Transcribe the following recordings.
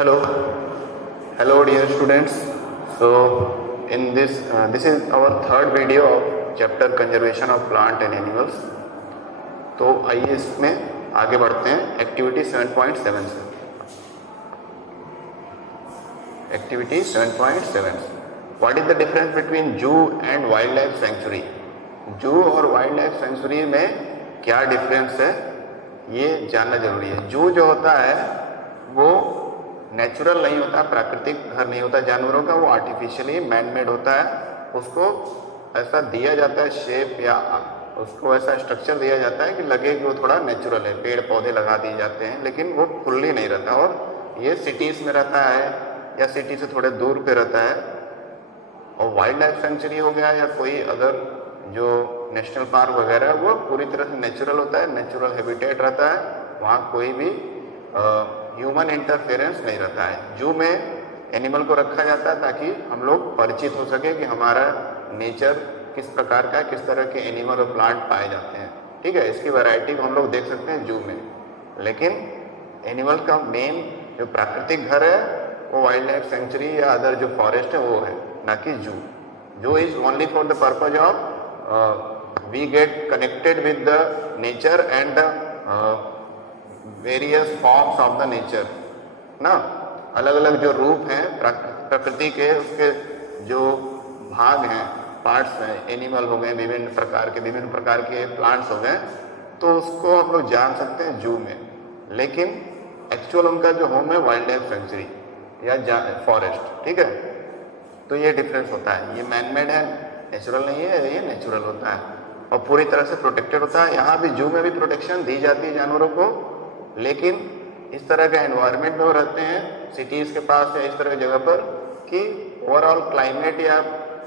Hello, hello dear students. So in this is our third video of chapter conservation of plant and animals. तो आइए इसमें आगे बढ़ते हैं एक्टिविटी 7.7 से। Activity 7.7 what is the difference between जू and wild life sanctuary. जू और वाइल्ड लाइफ सेंचुरी में क्या डिफरेंस है ये जानना जरूरी है। जू जो होता है वो नेचुरल नहीं होता, प्राकृतिक घर नहीं होता जानवरों का, वो आर्टिफिशियली मैन मेड होता है। उसको ऐसा दिया जाता है शेप या उसको ऐसा स्ट्रक्चर दिया जाता है कि लगे कि वो थोड़ा नेचुरल है, पेड़ पौधे लगा दिए जाते हैं, लेकिन वो फुल्ली नहीं रहता। और ये सिटीज़ में रहता है या सिटी से थोड़े दूर पे रहता है। और वाइल्ड लाइफ सेंचुरी हो गया या कोई अदर जो नेशनल पार्क वगैरह, वो पूरी तरह से नेचुरल होता है, नेचुरल हैबिटेट रहता है, वहाँ कोई भी ह्यूमन इंटरफेरेंस नहीं रहता है। जू में एनिमल को रखा जाता है ताकि हम लोग परिचित हो सके कि हमारा नेचर किस प्रकार का है, किस तरह के एनिमल और प्लांट पाए जाते हैं। ठीक है, इसकी वैरायटी को हम लोग देख सकते हैं जू में। लेकिन एनिमल का मेन जो प्राकृतिक घर है वो वाइल्ड लाइफ सेंचुरी या अदर जो फॉरेस्ट है वो है, ना कि zoo. Zoo is only for the purpose of we get connected with the nature and various forms of the nature ना। अलग अलग जो रूप हैं प्रकृति के, उसके जो भाग हैं, पार्ट्स हैं, एनिमल हो गए, विभिन्न प्रकार के प्लांट्स हो गए, तो उसको हम लोग जान सकते हैं जू में। लेकिन एक्चुअल उनका जो होम है वाइल्ड लाइफ सेंचुरी या फॉरेस्ट। ठीक है, तो ये डिफरेंस होता है। ये मैन मेड है, नेचुरल नहीं है, ये नेचुरल होता है और पूरी तरह से प्रोटेक्टेड होता है। यहाँ भी जू में भी प्रोटेक्शन दी जाती है जानवरों को, लेकिन इस तरह का एनवायरनमेंट में वो रहते हैं सिटीज़ के पास या इस तरह की जगह पर कि ओवरऑल क्लाइमेट या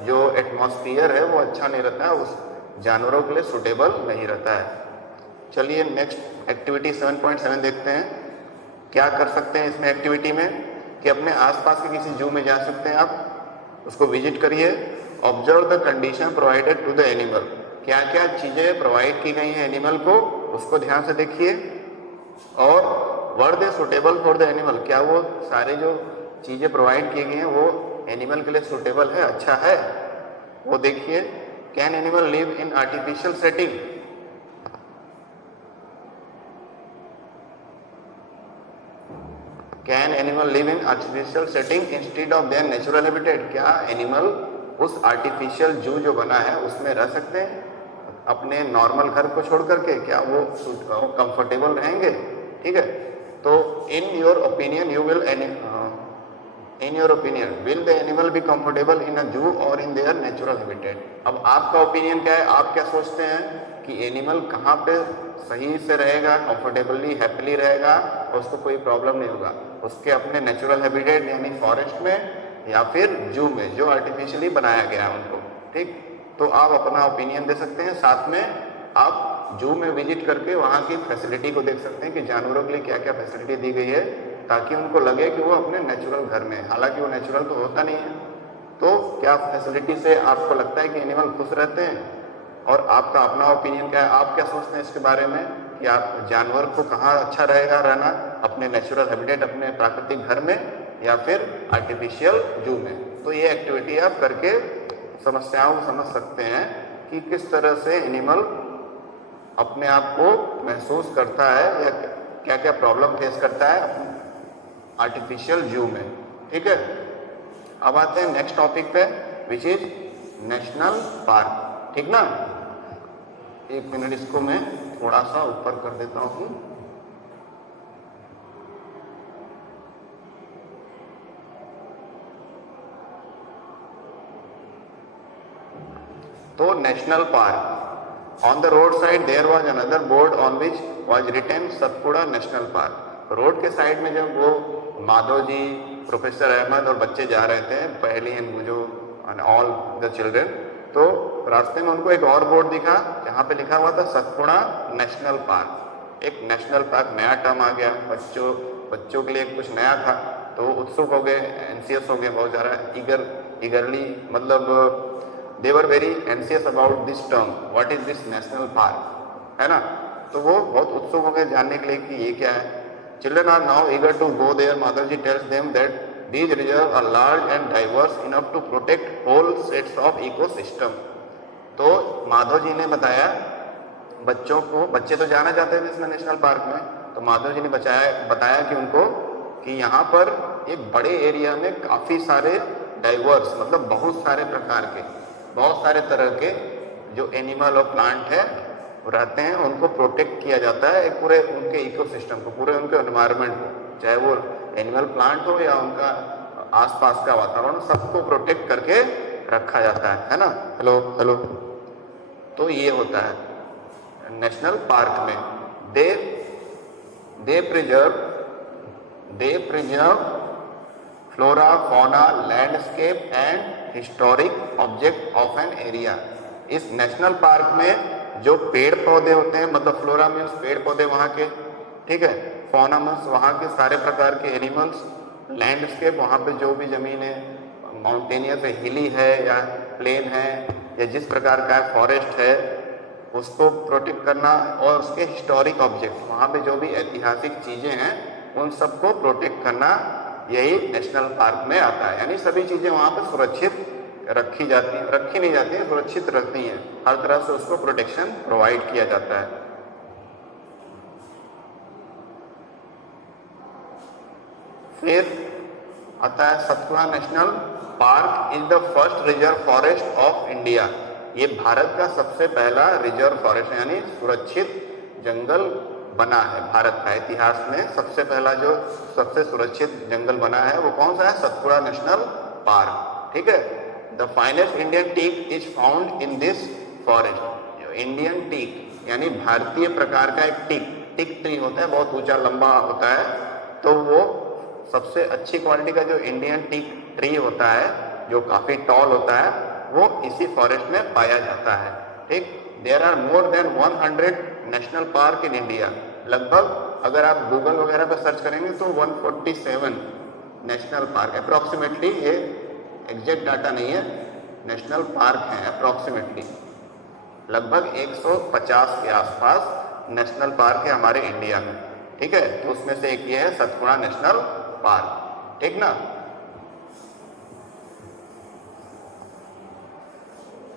जो एटमॉस्फियर है वो अच्छा नहीं रहता है, उस जानवरों के लिए सूटेबल नहीं रहता है। चलिए नेक्स्ट एक्टिविटी 7.7 देखते हैं। क्या कर सकते हैं इसमें एक्टिविटी में कि अपने आसपास के किसी जू में जा सकते हैं आप, उसको विजिट करिए। Observe the condition provided to the animal, क्या क्या चीज़ें प्रोवाइड की गई हैं एनिमल को, उसको ध्यान से देखिए। और वर दे सुटेबल फॉर द एनिमल, क्या वो सारे जो चीज़ें प्रोवाइड की गई हैं वो एनिमल के लिए सुटेबल है, अच्छा है, वो देखिए। Can animal live in artificial setting, can animal live in artificial setting instead of their natural habitat, क्या एनिमल उस आर्टिफिशियल जू जो बना है उसमें रह सकते हैं अपने नॉर्मल घर को छोड़ करके, क्या वो कंफर्टेबल रहेंगे। ठीक है, तो in your opinion will the animal be comfortable in a zoo और इन देयर नेचुरल हैबिटेट। अब आपका ओपिनियन क्या है, आप क्या सोचते हैं कि एनिमल कहाँ पे सही से रहेगा, कंफर्टेबली हैप्पीली रहेगा और उसको कोई प्रॉब्लम नहीं होगा, उसके अपने नेचुरल हैबिटेट यानी फॉरेस्ट में या फिर जू में जो आर्टिफिशियली बनाया गया है उनको। ठीक, तो आप अपना ओपिनियन दे सकते हैं। साथ में आप जू में विजिट करके वहाँ की फैसिलिटी को देख सकते हैं कि जानवरों के लिए क्या क्या फैसिलिटी दी गई है, ताकि उनको लगे कि वो अपने नेचुरल घर में, हालांकि वो नेचुरल तो होता नहीं है। तो क्या फैसिलिटी से आपको लगता है कि एनिमल खुश रहते हैं, और आपका अपना ओपिनियन क्या है, आप क्या सोचते हैं इसके बारे में कि आप जानवर को कहाँ अच्छा रहेगा रहना, अपने नेचुरल हैबिटेट, अपने प्राकृतिक घर में या फिर आर्टिफिशियल जू में। तो ये एक्टिविटी आप करके समस्याओं को समझ सकते हैं कि किस तरह से एनिमल अपने आप को महसूस करता है या क्या क्या प्रॉब्लम फेस करता है आर्टिफिशियल जू में। ठीक है, अब आते हैं नेक्स्ट टॉपिक पे विच इज नेशनल पार्क। ठीक ना, एक मिनट इसको मैं थोड़ा सा ऊपर कर देता हूँ। तो national park, on the road side there was another board on which was written Satpura national park. Road के साइड में जब वो माधव जी, प्रोफेसर अहमद और बच्चे जा रहे थे, पहली जो ऑल द चिल्ड्रन, तो रास्ते में उनको एक और बोर्ड दिखा जहाँ पे लिखा हुआ था सतपुड़ा नेशनल पार्क। एक नेशनल पार्क नया टर्म आ गया, बच्चों के लिए कुछ नया था, तो उत्सुक हो गए, एंसियस हो गए, बहुत ज़्यादा ईगरली, मतलब they were very anxious about this term, what is this national park, है ना। तो वो बहुत उत्सुक हो गए जानने के लिए कि ये क्या है। Children are now eager to go there. Madhavji tells them that these reserves are large and diverse enough to protect whole sets of ecosystem. तो माधव जी ने बताया बच्चों को, बच्चे तो जाना चाहते हैं इसमें नेशनल पार्क में, तो माधव जी ने बताया कि उनको कि यहाँ पर एक बड़े एरिया में काफ़ी सारे डाइवर्स मतलब बहुत सारे प्रकार के, बहुत सारे तरह के जो एनिमल और प्लांट है वो रहते हैं, उनको प्रोटेक्ट किया जाता है एक पूरे उनके इकोसिस्टम को, पूरे उनके एनवायरनमेंट को, चाहे वो एनिमल प्लांट हो या उनका आसपास का वातावरण, सबको प्रोटेक्ट करके रखा जाता है ना। Hello hello. तो ये होता है नेशनल पार्क में। They preserve flora fauna landscape and historic object of an area. इस नेशनल पार्क में जो पेड़ पौधे होते हैं, मतलब फ्लोरा मीन्स पेड़ पौधे वहाँ के, ठीक है, फौना मीन्स वहाँ के सारे प्रकार के एनिमल्स, लैंडस्केप वहाँ पे जो भी ज़मीन है, माउंटेनियस है, हिली है या प्लेन है या जिस प्रकार का फॉरेस्ट है, उसको प्रोटेक्ट करना, और उसके हिस्टोरिक ऑब्जेक्ट वहाँ पे जो भी ऐतिहासिक चीज़ें हैं उन सबको प्रोटेक्ट करना, यही नेशनल पार्क में आता है। यानी सभी चीज़ें वहाँ पे सुरक्षित रखी नहीं जाती हैं, सुरक्षित रहती हैं, हर तरह से उसको प्रोटेक्शन प्रोवाइड किया जाता है। फिर आता है Satpura national park is the first reserve forest of India. ये भारत का सबसे पहला रिजर्व फॉरेस्ट है, यानी सुरक्षित जंगल बना है। भारत का इतिहास में सबसे पहला जो सबसे सुरक्षित जंगल बना है वो कौन सा है? सतपुड़ा नेशनल पार्क, ठीक है। The finest Indian teak is found in this forest. Indian teak यानी भारतीय प्रकार का एक टिक ट्री होता है, बहुत ऊंचा लंबा होता है, तो वो सबसे अच्छी क्वालिटी का जो इंडियन टीक ट्री होता है, जो काफ़ी टॉल होता है, वो इसी फॉरेस्ट में पाया जाता है, ठीक। There are more than 100 national park in India. लगभग अगर आप गूगल वगैरह पर सर्च करेंगे तो 147 नेशनल पार्क अप्रॉक्सीमेटली, ये एग्जैक्ट डाटा नहीं है, नेशनल पार्क हैं अप्रॉक्सीमेटली, लगभग 150 के आसपास नेशनल पार्क है हमारे इंडिया में, ठीक है। तो उसमें से एक ये है सतपुड़ा नेशनल पार्क, ठीक ना।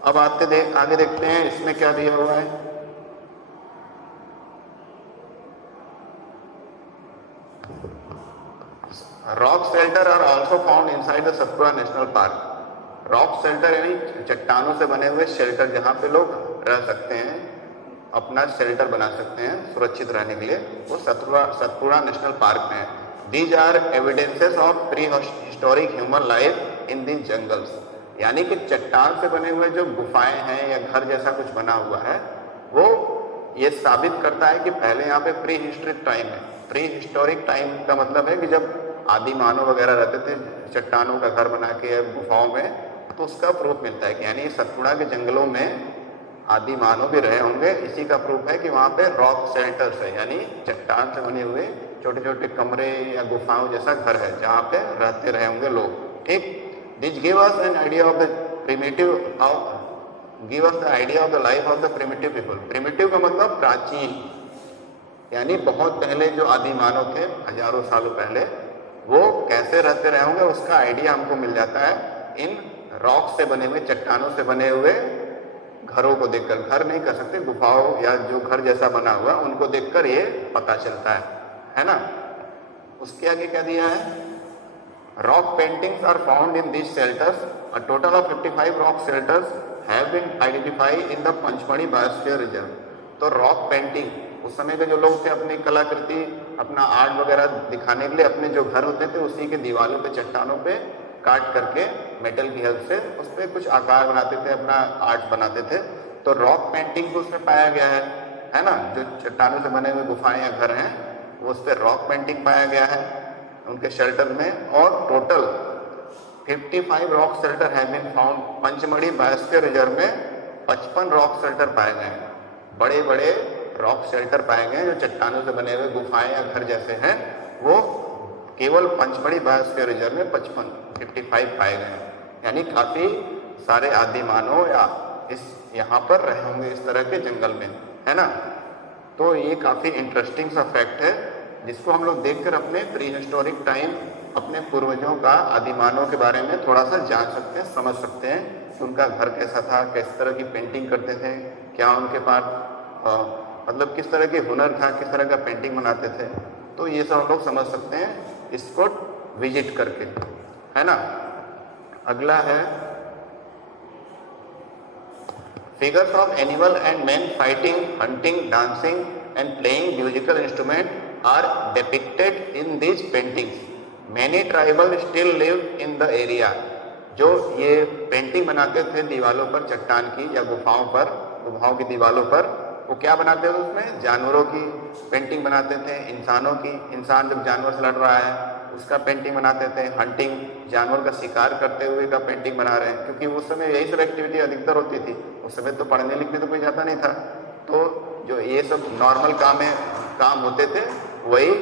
अब आगे देखते हैं इसमें क्या दिया हुआ है। Rock shelter are also found inside the Satpura national park. Rock shelter यानी चट्टानों से बने हुए शेल्टर, जहाँ पे लोग रह सकते हैं, अपना शेल्टर बना सकते हैं सुरक्षित रहने के लिए, वो सतपुड़ा नेशनल पार्क में है। These are evidences of prehistoric human life in these jungles. यानी कि चट्टान से बने हुए जो गुफाएं हैं या घर जैसा कुछ बना हुआ है, वो ये साबित करता है कि पहले यहाँ पे प्री हिस्टोरिक टाइम है। प्री हिस्टोरिक टाइम का मतलब है कि जब आदि मानव वगैरह रहते थे चट्टानों का घर बना के गुफाओं में, तो उसका प्रूफ मिलता है कि यानी सतपुड़ा के जंगलों में आदि मानव भी रहे होंगे। इसी का प्रूफ है कि वहाँ पे रॉक शेल्टर्स है, यानी चट्टान से बने हुए छोटे छोटे कमरे या गुफाओं जैसा घर है जहाँ पे रहते रहे होंगे लोग, ठीक। This give us an idea of the life of the primitive people. Primitive का मतलब प्राचीन, यानी बहुत पहले जो आदि मानव थे, हजारों सालों पहले, वो कैसे रहते रहे होंगे उसका आइडिया हमको मिल जाता है इन रॉक से बने हुए, चट्टानों से बने हुए घरों को देखकर। घर नहीं कर सकते, गुफाओं या जो घर जैसा बना हुआ उनको देखकर ये पता चलता है ना। उसके आगे क्या दिया है? Rock paintings are found in this shelters. A total of 55 rock shelters have been identified in the Pachmarhi biosphere reserve. तो रॉक पेंटिंग, उस समय के जो लोग थे अपनी कलाकृति, अपना आर्ट वगैरह दिखाने के लिए अपने जो घर होते थे उसी के दीवारों पे, चट्टानों पे काट करके मेटल की हेल्प से उस पर कुछ आकार बनाते थे, अपना आर्ट बनाते थे। तो रॉक पेंटिंग को उसमें पाया गया है ना। जो चट्टानों से बने हुए गुफाएं या घर हैं वो उस पर रॉक पेंटिंग पाया गया है उनके शेल्टर में। और total 55 rock shelter have been found. Pachmarhi biosphere reserve में 55 रॉक शेल्टर पाए गए हैं, बड़े बड़े रॉक शेल्टर पाए गए हैं जो चट्टानों से बने हुए गुफाएं या घर जैसे हैं, वो केवल पंचमढ़ी बायोस्फीयर रिजर्व में 55 पाए गए हैं। यानी काफ़ी सारे आदि मानव या यहाँ पर रहे होंगे इस तरह के जंगल में, है ना। तो ये काफ़ी इंटरेस्टिंग सा फैक्ट है जिसको हम लोग देखकर अपने प्री हिस्टोरिक टाइम, अपने पूर्वजों का, आदिमानव के बारे में थोड़ा सा जान सकते हैं, समझ सकते हैं कि उनका घर कैसा था, किस तरह की पेंटिंग करते थे, क्या उनके पास मतलब किस तरह के हुनर था, किस तरह का पेंटिंग बनाते थे। तो ये सब हम लोग समझ सकते हैं इसको विजिट करके, है ना। अगला है figures of animal and man fighting, hunting, dancing and playing musical instrument are depicted in this paintings. Many tribal still live in the area. जो ये पेंटिंग बनाते थे दीवारों पर, चट्टान की या गुफाओं की दीवारों पर, वो क्या बनाते थे उसमें? जानवरों की पेंटिंग बनाते थे, इंसानों की, इंसान जब जानवर से लड़ रहा है उसका पेंटिंग बनाते थे, हंटिंग, जानवर का शिकार करते हुए का पेंटिंग बना रहे हैं, क्योंकि उस समय यही सब एक्टिविटी अधिकतर होती थी। उस समय तो पढ़ने लिखने तो कोई जाता नहीं था, तो जो ये सब नॉर्मल काम होते थे वही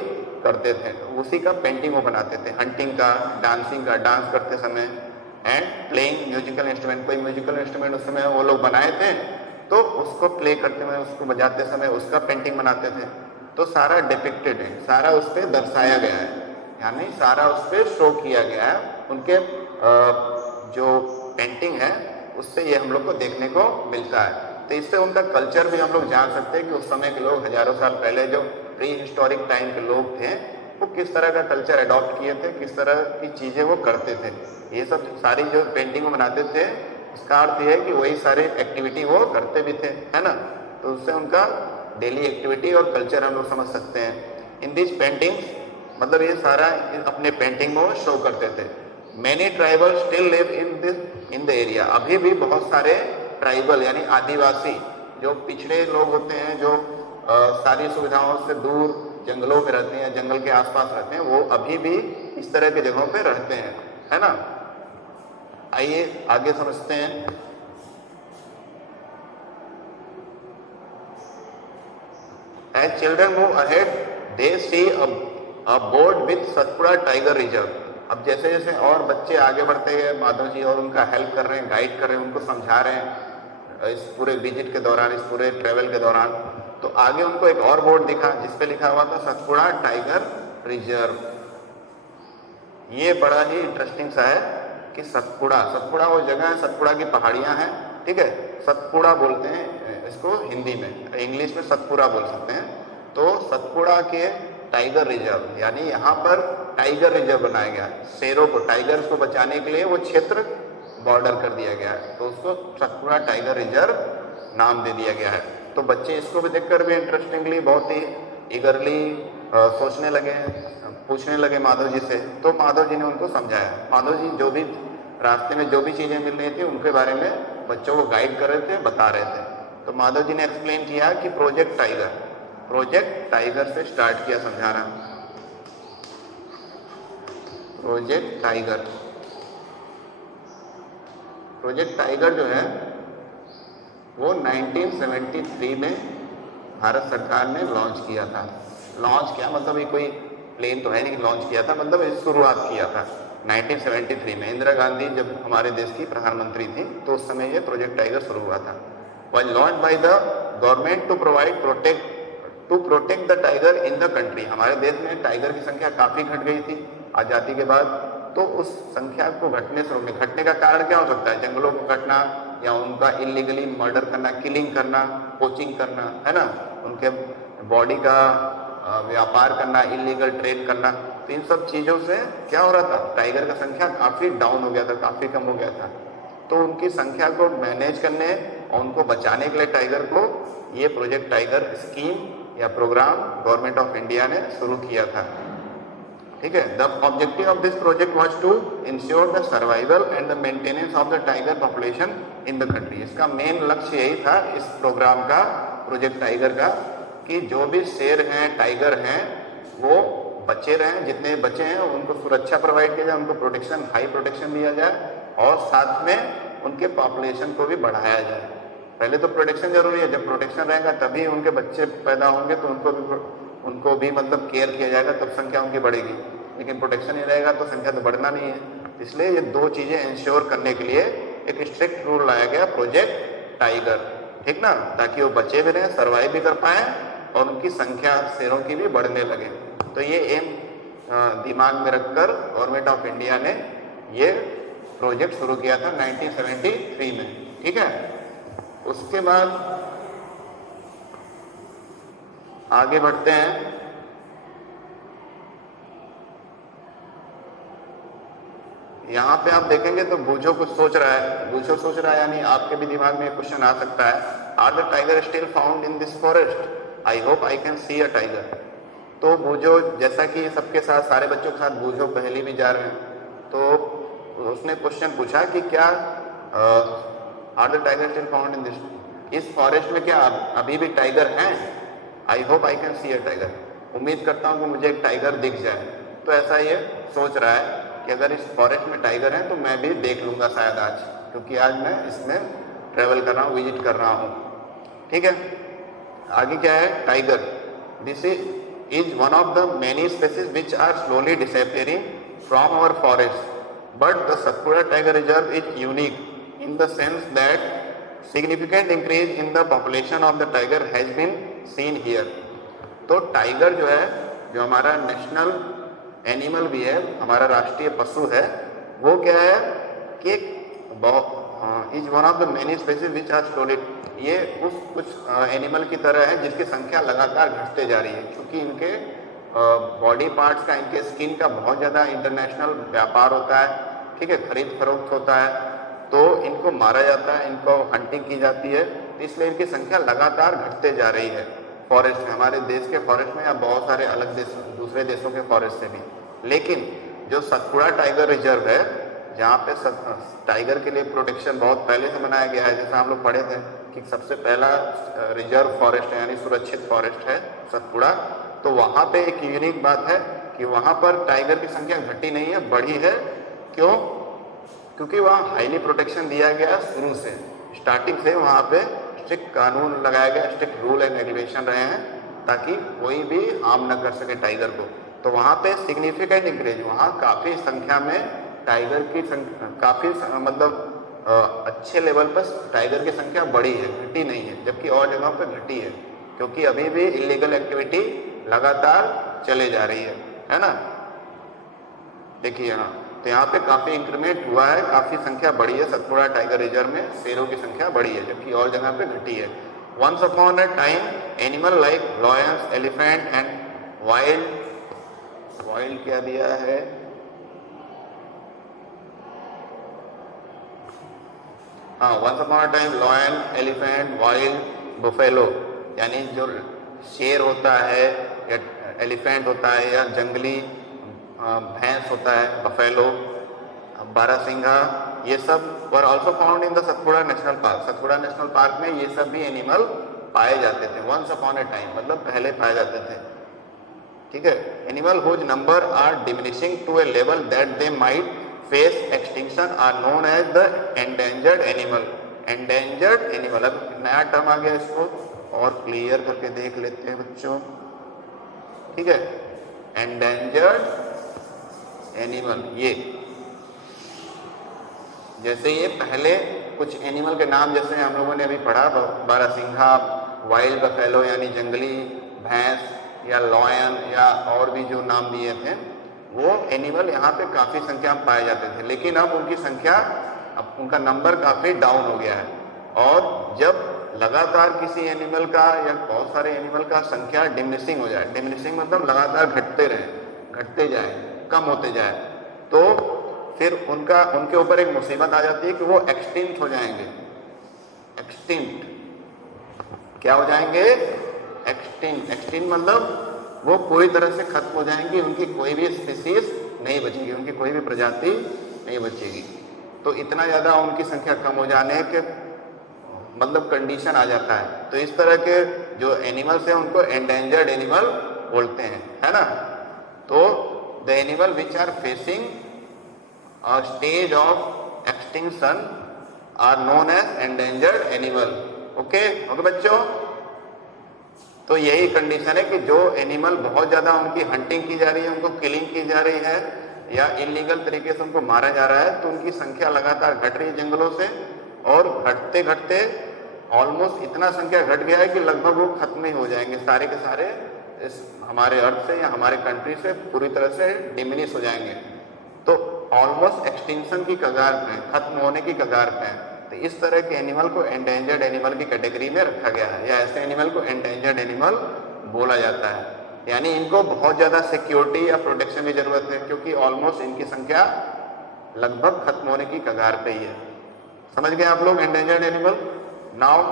करते थे, उसी का पेंटिंग वो बनाते थे। हंटिंग का, डांसिंग का, डांस करते समय, एंड प्लेइंग म्यूजिकल इंस्ट्रूमेंट, कोई म्यूजिकल इंस्ट्रूमेंट उस समय वो लोग बनाए थे तो उसको प्ले करते हुए, उसको बजाते समय उसका पेंटिंग बनाते थे। तो सारा डिपिक्टेड है, सारा उस पर दर्शाया गया है, यानी सारा उस पर शो किया गया है। उनके जो पेंटिंग है उससे ये हम लोग को देखने को मिलता है। तो इससे उनका कल्चर भी हम लोग जान सकते हैं कि उस समय के लोग हजारों साल पहले जो प्री हिस्टोरिक टाइम के लोग थे वो किस तरह का कल्चर अडॉप्ट किए थे, किस तरह की चीज़ें वो करते थे। ये सब सारी जो पेंटिंग बनाते थे इसका अर्थ ये है कि वही सारी एक्टिविटी वो करते भी थे, है ना। तो उससे उनका डेली एक्टिविटी और कल्चर हम लोग समझ सकते हैं। इन दिस पेंटिंग्स, मतलब ये सारा अपने पेंटिंग में वो शो करते थे। Many tribal still live in the area. अभी भी बहुत सारे ट्राइबल यानी आदिवासी जो पिछड़े लोग होते हैं, जो सारी सुविधाओं से दूर जंगलों में रहते हैं, जंगल के आसपास रहते हैं, वो अभी भी इस तरह के जगहों पे रहते हैं, है ना। आइए आगे समझते हैं। As children move ahead, they see a board with Satpura tiger reserve. अब जैसे जैसे और बच्चे आगे बढ़ते गए, माधव जी और उनका हेल्प कर रहे हैं, गाइड कर रहे हैं, उनको समझा रहे हैं इस पूरे विजिट के दौरान, इस पूरे ट्रेवल के दौरान, तो आगे उनको एक और बोर्ड दिखा जिसपे लिखा हुआ था सतपुड़ा टाइगर रिजर्व। ये बड़ा ही इंटरेस्टिंग सा है कि सतपुड़ा वो जगह है, सतपुड़ा की पहाड़ियां हैं, ठीक है। सतपुड़ा बोलते हैं इसको हिंदी में, इंग्लिश में सतपुड़ा बोल सकते हैं। तो सतपुड़ा के टाइगर रिजर्व, यानी यहाँ पर टाइगर रिजर्व बनाया गया, शेरों को, टाइगर्स को बचाने के लिए वो क्षेत्र बॉर्डर कर दिया गया है, तो उसको सतपुड़ा टाइगर रिजर्व नाम दे दिया गया है। तो बच्चे इसको भी देखकर भी इंटरेस्टिंगली, बहुत ही ईगरली सोचने लगे, पूछने लगे माधव जी से। तो माधव जी ने उनको समझाया। माधव जी जो भी रास्ते में जो भी चीज़ें मिल रही थी उनके बारे में बच्चों को गाइड कर रहे थे, बता रहे थे। तो माधव जी ने एक्सप्लेन किया कि प्रोजेक्ट टाइगर से स्टार्ट किया समझाना। प्रोजेक्ट टाइगर जो है वो 1973 में भारत सरकार ने लॉन्च किया था। लॉन्च किया मतलब ये कोई प्लेन तो है नहीं, लॉन्च किया था मतलब शुरुआत किया था 1973 में। इंदिरा गांधी जब हमारे देश की प्रधानमंत्री थी तो उस समय ये प्रोजेक्ट टाइगर शुरू हुआ था। Was launched by the government to protect the tiger in the country. हमारे देश में टाइगर की संख्या काफ़ी घट गई थी आज़ादी के बाद, तो उस संख्या को घटने से रोकने, घटने का कारण क्या हो सकता है? जंगलों को कटना या उनका इलीगली मर्डर करना, किलिंग करना, पोचिंग करना, है ना, उनके बॉडी का व्यापार करना, इलीगल ट्रेड करना। तो इन सब चीज़ों से क्या हो रहा था? टाइगर का संख्या काफ़ी डाउन हो गया था, काफ़ी कम हो गया था। तो उनकी संख्या को मैनेज करने और उनको बचाने के लिए टाइगर को ये प्रोजेक्ट टाइगर स्कीम या प्रोग्राम गवर्नमेंट ऑफ इंडिया ने शुरू किया था, ठीक है। The objective of this project was to ensure the survival and the maintenance of the tiger population in the country. इसका मेन लक्ष्य यही था इस प्रोग्राम का, प्रोजेक्ट टाइगर का, कि जो भी शेर हैं, टाइगर हैं, वो बचे रहें, जितने बचे हैं उनको सुरक्षा प्रोवाइड किया जाए, उनको प्रोटेक्शन, हाई प्रोटेक्शन दिया जाए और साथ में उनके पॉपुलेशन को भी बढ़ाया जाए। पहले तो प्रोटेक्शन जरूरी है, जब प्रोटेक्शन रहेगा तभी उनके बच्चे पैदा होंगे, तो उनको भी मतलब केयर किया जाएगा, तब संख्या उनकी बढ़ेगी। लेकिन प्रोटेक्शन नहीं रहेगा तो संख्या तो बढ़ना नहीं है। इसलिए ये दो चीज़ें इंश्योर करने के लिए एक स्ट्रिक्ट रूल लाया गया, प्रोजेक्ट टाइगर, ठीक ना, ताकि वो बचे भी रहें, सर्वाइव भी कर पाएँ और उनकी संख्या शेरों की भी बढ़ने लगे। तो ये एम दिमाग में रखकर गवर्नमेंट ऑफ इंडिया ने ये प्रोजेक्ट शुरू किया था 1973 में। ठीक है, उसके बाद आगे बढ़ते हैं। यहाँ पे आप देखेंगे तो बूझो कुछ सोच रहा है, बूझो सोच रहा है यानी आपके भी दिमाग में क्वेश्चन आ सकता है, are the tiger still found in this forest, I hope I can see a tiger. तो बूझो, जैसा कि सबके साथ, सारे बच्चों के साथ बूझो पहली भी जा रहे हैं, तो उसने क्वेश्चन पूछा कि क्या are the tiger still found in this, इस फॉरेस्ट में क्या अभी भी टाइगर हैं? I hope I can see a tiger, उम्मीद करता हूँ कि मुझे एक टाइगर दिख जाए। तो ऐसा ये सोच रहा है कि अगर इस फॉरेस्ट में टाइगर है तो मैं भी देख लूँगा शायद आज, क्योंकि आज मैं इसमें ट्रेवल कर रहा हूँ, विजिट कर रहा हूँ। ठीक है, आगे क्या है? Tiger, this is one of the many species which are slowly disappearing from our forest, but the Satpura tiger reserve is unique in the sense that significant increase in the population of the tiger has been seen here. तो tiger जो है, जो हमारा national animal भी है, हमारा राष्ट्रीय पशु है, वो क्या है कि is one of the many species which are slowly, ये उस कुछ एनिमल की तरह है जिसकी संख्या लगातार घटते जा रही है, क्योंकि इनके बॉडी पार्ट्स का, इनके स्किन का बहुत ज़्यादा इंटरनेशनल व्यापार होता है। ठीक है, खरीद फरोख्त होता है, तो इनको मारा जाता है, इनको हंटिंग की जाती है, तो इसलिए इनकी संख्या लगातार घटते जा रही है फॉरेस्ट में, हमारे देश के फॉरेस्ट में या बहुत सारे अलग देश, दूसरे देशों के फॉरेस्ट से भी। लेकिन जो सतपुड़ा टाइगर रिजर्व है, जहाँ पे टाइगर के लिए प्रोटेक्शन बहुत पहले से बनाया गया है, जैसा हम लोग पढ़े थे कि सबसे पहला रिजर्व फॉरेस्ट है यानी सुरक्षित फॉरेस्ट है सतपुड़ा, तो वहाँ पे एक यूनिक बात है कि वहाँ पर टाइगर की संख्या घटी नहीं है, बढ़ी है। क्यों? क्योंकि वहाँ हाईली प्रोटेक्शन दिया गया शुरू से, स्टार्टिंग से वहाँ पे स्ट्रिक्ट कानून लगाया गया, स्ट्रिक्ट रूल एंड रेगुलेशन रहे हैं ताकि कोई भी हार्म न कर सके टाइगर को। तो वहाँ पे सिग्निफिकेंट इंक्रीज, वहाँ काफ़ी संख्या में टाइगर की संख्या, काफ़ी मतलब अच्छे लेवल पर टाइगर की संख्या बढ़ी है, घटी नहीं है, जबकि और जगहों पे घटी है, क्योंकि अभी भी इलीगल एक्टिविटी लगातार चले जा रही है ना। देखिए यहाँ, तो यहाँ पे काफ़ी इंक्रीमेंट हुआ है, काफ़ी संख्या बढ़ी है सतपुड़ा टाइगर रिजर्व में, शेरों की संख्या बढ़ी है, जबकि और जगह पे घटी है। Once upon a time animal like lions, elephant and wild क्या दिया है, हाँ, once upon a time lion, elephant, wild, buffalo, यानी जो शेर होता है या एलिफेंट होता है या जंगली भैंस होता है, बफेलो, बारहसिंघा, ये सब were also found in the Satpura national park. Satpura national park में ये सब भी एनिमल पाए जाते थे, वंस अपॉन ए टाइम, मतलब पहले पाए जाते थे। ठीक है, animal whose number are diminishing to a level that they might face extinction are known as the endangered animal. Endangered animal, अब नया टर्म आ गया, इसको और क्लियर करके देख लेते हैं बच्चों। ठीक है, एंडेंजर्ड एनिमल, ये जैसे ये पहले कुछ एनिमल के नाम जैसे हम लोगों ने अभी पढ़ा, बारहसिंघा, वाइल्ड बफेलो यानी जंगली भैंस, या लॉयन, या और भी जो नाम दिए थे, वो एनिमल यहाँ पे काफ़ी संख्या में पाए जाते थे, लेकिन अब उनकी संख्या, अब उनका नंबर काफ़ी डाउन हो गया है। और जब लगातार किसी एनिमल का या बहुत सारे एनिमल का संख्या डिमिनिशिंग हो जाए, डिमिनिशिंग मतलब लगातार घटते रहे, घटते जाए, कम होते जाए, तो फिर उनके ऊपर एक मुसीबत आ जाती है कि वो एक्सटिंक्ट हो जाएंगे। एक्सटिंक्ट क्या हो जाएंगे? एक्सटिंक्ट मतलब वो पूरी तरह से खत्म हो जाएंगी, उनकी कोई भी स्पीसीज नहीं बचेगी, उनकी कोई भी प्रजाति नहीं बचेगी। तो इतना ज़्यादा उनकी संख्या कम हो जाने के मतलब कंडीशन आ जाता है। तो इस तरह के जो एनिमल्स हैं उनको एंडेंजर्ड एनिमल बोलते हैं, है ना। तो the animal which are facing a stage of extinction are known as endangered animal. Okay बच्चों, तो यही कंडीशन है कि जो एनिमल बहुत ज़्यादा उनकी हंटिंग की जा रही है, उनको किलिंग की जा रही है या इलीगल तरीके से उनको मारा जा रहा है, तो उनकी संख्या लगातार घट रही है जंगलों से, और घटते घटते ऑलमोस्ट इतना संख्या घट गया है कि लगभग वो खत्म ही हो जाएंगे, सारे के सारे इस हमारे अर्थ से या हमारे कंट्री से पूरी तरह से डिमिनिश हो जाएंगे। तो ऑलमोस्ट एक्सटिंक्शन की कगार पे, खत्म होने की कगार पे है। तो इस तरह के एनिमल को एंडेंजर्ड एनिमल की कैटेगरी में रखा गया है, या ऐसे एनिमल को एंडेंजर्ड एनिमल बोला जाता है। यानी इनको बहुत ज़्यादा सिक्योरिटी या प्रोटेक्शन की जरूरत है, क्योंकि ऑलमोस्ट इनकी संख्या लगभग खत्म होने की कगार पे ही है। समझ गए आप लोग एंडेंजर्ड एनिमल? नाउ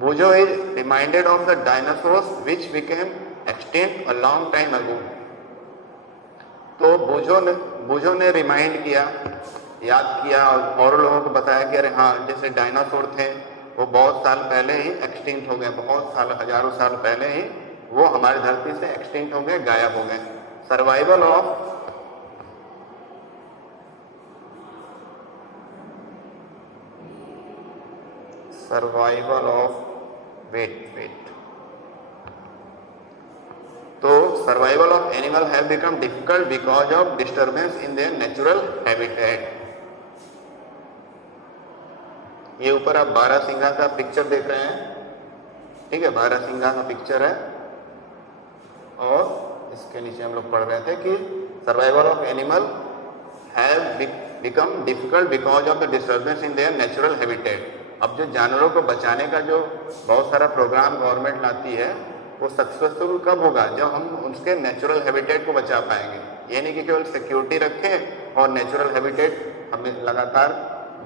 बोजो is reminded of the dinosaurs which became extinct a long time ago. तो बोजो ने रिमाइंड किया, याद किया और लोगों को बताया कि अरे हाँ, जैसे डायनासोर थे वो बहुत साल पहले ही एक्सटिंक्ट हो गए, बहुत साल, हजारों साल पहले ही वो हमारी धरती से एक्सटिंक्ट हो गए, गायब हो गए। सर्वाइवल ऑफ वेट तो survival of animal have become difficult because of disturbance in their natural habitat. ये ऊपर आप बारहसिंगा का पिक्चर देख रहे हैं, ठीक है, बारहसिंगा का पिक्चर है, और इसके नीचे हम लोग पढ़ रहे थे कि survival of animal have become difficult because of the disturbance in their natural habitat. अब जो जानवरों को बचाने का जो बहुत सारा प्रोग्राम गवर्नमेंट लाती है, वो सक्सेसफुल कब होगा? जब हम उसके नेचुरल हैबिटेट को बचा पाएंगे। ये नहीं कि केवल सिक्योरिटी रखें और नेचुरल हैबिटेट हमें लगातार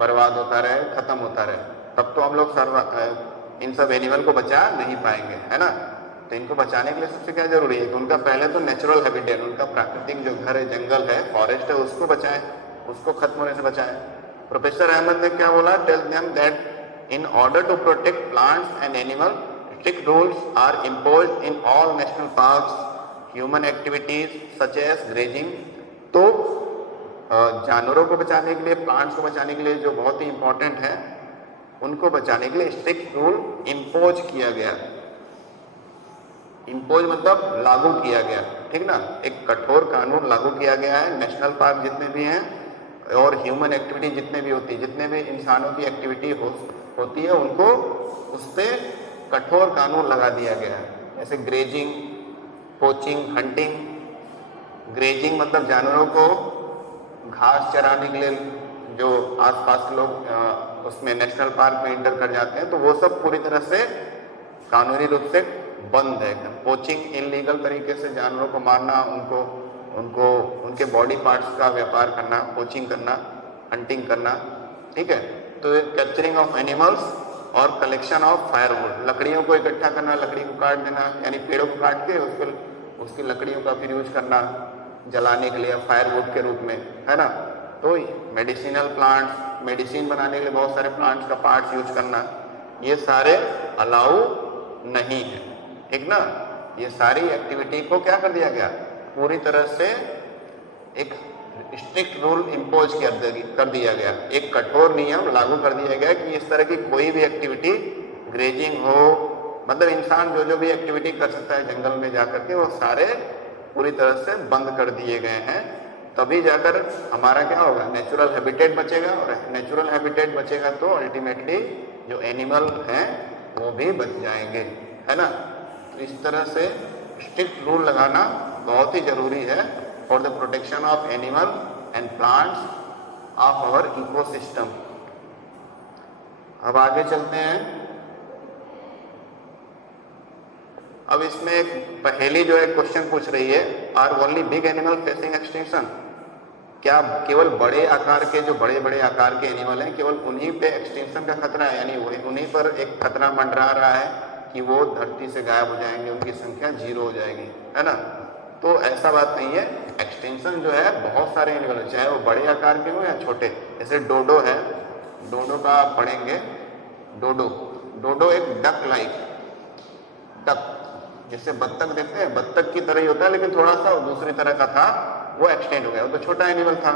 बर्बाद होता रहे, खत्म होता रहे, तब तो हम लोग इन सब एनिमल को बचा नहीं पाएंगे, है ना। तो इनको बचाने के लिए सबसे क्या जरूरी है कि उनका पहले तो नेचुरल हैबिटेट, उनका प्राकृतिक जो घर है, जंगल है, फॉरेस्ट है, उसको बचाएं, उसको खत्म होने से बचाएं। प्रोफेसर अहमद ने क्या बोला? Tell them that in order to protect plants and animals, strict rules are imposed in all national parks, human activities such as grazing। तो जानवरों को बचाने के लिए, प्लांट्स को बचाने के लिए जो बहुत ही इंपॉर्टेंट है, उनको बचाने के लिए स्ट्रिक्ट रूल इम्पोज किया गया। इम्पोज मतलब लागू किया गया, ठीक ना। एक कठोर कानून लागू किया गया है। नेशनल पार्क जितने भी हैं और ह्यूमन एक्टिविटी जितने भी होती है, जितने भी इंसानों की एक्टिविटी होती है, उनको उस पर कठोर कानून लगा दिया गया है। जैसे ग्रेजिंग, पोचिंग, हंटिंग। ग्रेजिंग मतलब जानवरों को घास चराने के लिए जो आसपास के लोग उसमें नेशनल पार्क में इंटर कर जाते हैं, तो वो सब पूरी तरह से कानूनी रूप से बंद है। पोचिंग इनलीगल तरीके से जानवरों को मारना, उनको उनके बॉडी पार्ट्स का व्यापार करना, पोचिंग करना, हंटिंग करना, ठीक है। तो कैप्चरिंग ऑफ एनिमल्स और कलेक्शन ऑफ फायरवुड, लकड़ियों को इकट्ठा करना, लकड़ी को काट देना, यानी पेड़ों को काट के उसकी लकड़ियों का फिर यूज करना जलाने के लिए फायरवुड के रूप में, है ना। तो मेडिसिनल प्लांट्स, मेडिसिन बनाने के लिए बहुत सारे प्लांट्स का पार्ट्स यूज करना, ये सारे अलाउ नहीं है, ठीक ना। ये सारी एक्टिविटी को क्या कर दिया गया? पूरी तरह से एक स्ट्रिक्ट रूल इम्पोज कर दिया गया, एक कठोर नियम लागू कर दिया गया कि इस तरह की कोई भी एक्टिविटी, ग्रेजिंग हो, मतलब इंसान जो भी एक्टिविटी कर सकता है जंगल में जाकर के, वो सारे पूरी तरह से बंद कर दिए गए हैं। तभी जाकर हमारा क्या होगा? नेचुरल हैबिटेट बचेगा, और नेचुरल हैबिटेट बचेगा तो अल्टीमेटली जो एनिमल हैं वो भी बच जाएंगे, है ना। तो इस तरह से स्ट्रिक्ट रूल लगाना बहुत ही जरूरी है for the protection of animal and plants of our ecosystem. अब आगे चलते हैं। अब इसमें पहली जो है क्वेश्चन पूछ रही है, are only big animal facing extinction? क्या केवल बड़े आकार के, जो बड़े बड़े आकार के एनिमल हैं, केवल उन्हीं पे एक्सटिंक्शन का खतरा है, यानी उन्हीं पर एक खतरा मंडरा रहा है कि वो धरती से गायब हो जाएंगे, उनकी संख्या 0 हो जाएगी, है ना। तो ऐसा बात नहीं है। एक्सटिंक्शन जो है बहुत सारे एनिमल, चाहे वो बड़े आकार के हो या छोटे। जैसे डोडो है, डोडो का आप पढ़ेंगे। डोडो एक डक डक जिससे बत्तख देखते हैं, बत्तख की तरह ही होता है, लेकिन थोड़ा सा दूसरी तरह का था, वो एक्सटेंड हो गया, वो तो छोटा एनिमल था।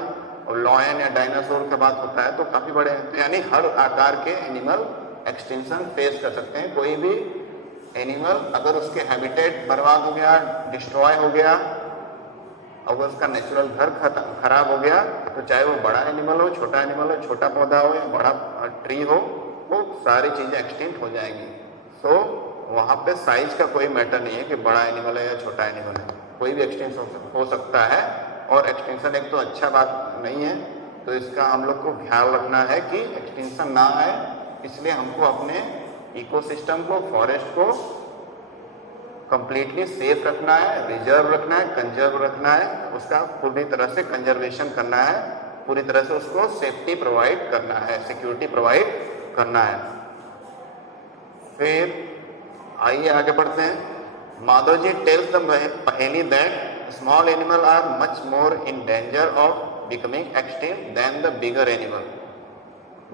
और लॉयन या डायनासोर की बात होता है तो काफी बड़े हैं। तो यानी हर आकार के एनिमल एक्सटिंक्शन फेस कर सकते हैं। कोई भी एनिमल अगर उसके हैबिटेट बर्बाद हो गया, डिस्ट्रॉय हो गया, अगर उसका नेचुरल घर खराब हो गया, तो चाहे वो बड़ा एनिमल हो, छोटा एनिमल हो, छोटा पौधा हो या बड़ा ट्री हो, वो सारी चीज़ें एक्सटिंक्ट हो जाएंगी। सो वहाँ पे साइज का कोई मैटर नहीं है कि बड़ा एनिमल है या छोटा एनिमल है, कोई भी एक्सटिंक्शन हो सकता है। और एक्सटिंक्शन एक तो अच्छा बात नहीं है, तो इसका हम लोग को ख्याल रखना है कि एक्सटिंक्शन ना आए। इसलिए हमको अपने इकोसिस्टम को, फॉरेस्ट को कंप्लीटली सेफ रखना है, रिजर्व रखना है, कंजर्व रखना है, उसका पूरी तरह से कंजर्वेशन करना है, पूरी तरह से उसको सेफ्टी प्रोवाइड करना है, सिक्योरिटी प्रोवाइड करना है। फिर आइए आगे बढ़ते हैं। माधव जी टेल्स द पहेली that small animal are much more in danger of becoming extinct than the bigger animal.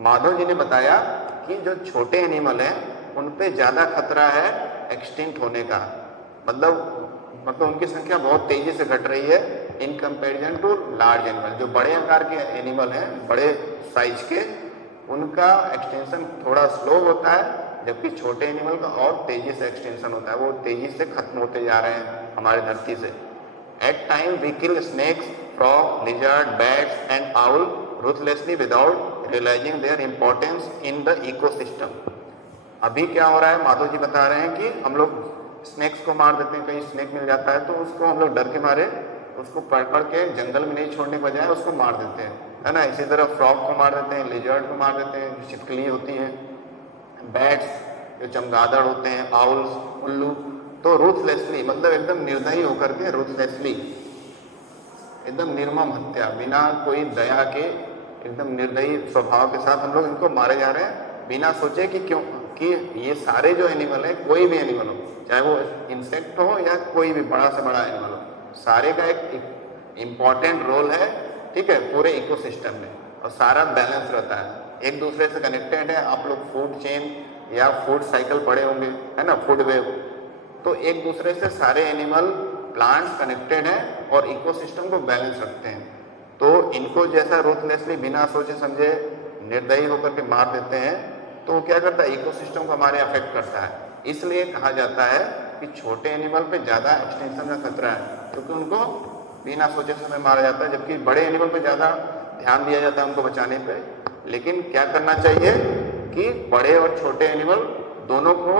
Madhav ji ने बताया कि जो छोटे एनिमल हैं उन पे ज़्यादा खतरा है एक्सटिंक्ट होने का, मतलब उनकी संख्या बहुत तेजी से घट रही है in comparison to large animal. जो बड़े आकार के एनिमल हैं, बड़े साइज के, उनका एक्सटेंशन थोड़ा स्लो होता है, जबकि छोटे एनिमल का और तेजी से एक्सटेंशन होता है, वो तेजी से खत्म होते जा रहे हैं हमारे धरती से। At time we kill snakes, frog, lizard, bats and owl ruthlessly without realising their importance in the ecosystem. अभी क्या हो रहा है, माधव जी बता रहे हैं कि हम लोग स्नेक्स को मार देते हैं, कहीं स्नेक मिल जाता है तो उसको हम लोग डर के मारे उसको पकड़ के जंगल में नहीं छोड़ने के बजाय उसको मार देते हैं, है ना। इसी तरह फ्रॉग को मार देते हैं, लिजर्ड को मार देते हैं, जो छिपकली होती है, बैट्स जो चमगादड़ होते हैं, आउल्स, उल्लू, तो रूथलेसली मतलब एकदम निर्दयी होकर के, रूथलेसली एकदम निर्मम हत्या, बिना कोई दया के, एकदम निर्दयी स्वभाव के साथ हम लोग इनको मारे जा रहे हैं, बिना सोचे कि क्यों, कि ये सारे जो एनिमल है, कोई भी एनिमल हो, चाहे वो इंसेक्ट हो या कोई भी बड़ा से बड़ा एनिमल हो, सारे का एक इम्पॉर्टेंट रोल है, ठीक है, पूरे इकोसिस्टम में, और सारा बैलेंस रहता है, एक दूसरे से कनेक्टेड है। आप लोग फूड चेन या फूड साइकिल पढ़े होंगे, है ना, फूड वेव, तो एक दूसरे से सारे एनिमल, प्लांट्स कनेक्टेड हैं और इकोसिस्टम को बैलेंस रखते हैं। तो इनको जैसा रूथलेसली बिना सोचे समझे निर्दयी होकर के मार देते हैं, तो वो क्या करता है, इकोसिस्टम को हमारे अफेक्ट करता है। इसलिए कहा जाता है कि छोटे एनिमल पे ज़्यादा एक्सटेंशन का खतरा है, क्योंकि उनको बिना सोचे समय मारा जाता है, जबकि बड़े एनिमल पे ज़्यादा ध्यान दिया जाता है उनको बचाने पे। लेकिन क्या करना चाहिए कि बड़े और छोटे एनिमल दोनों को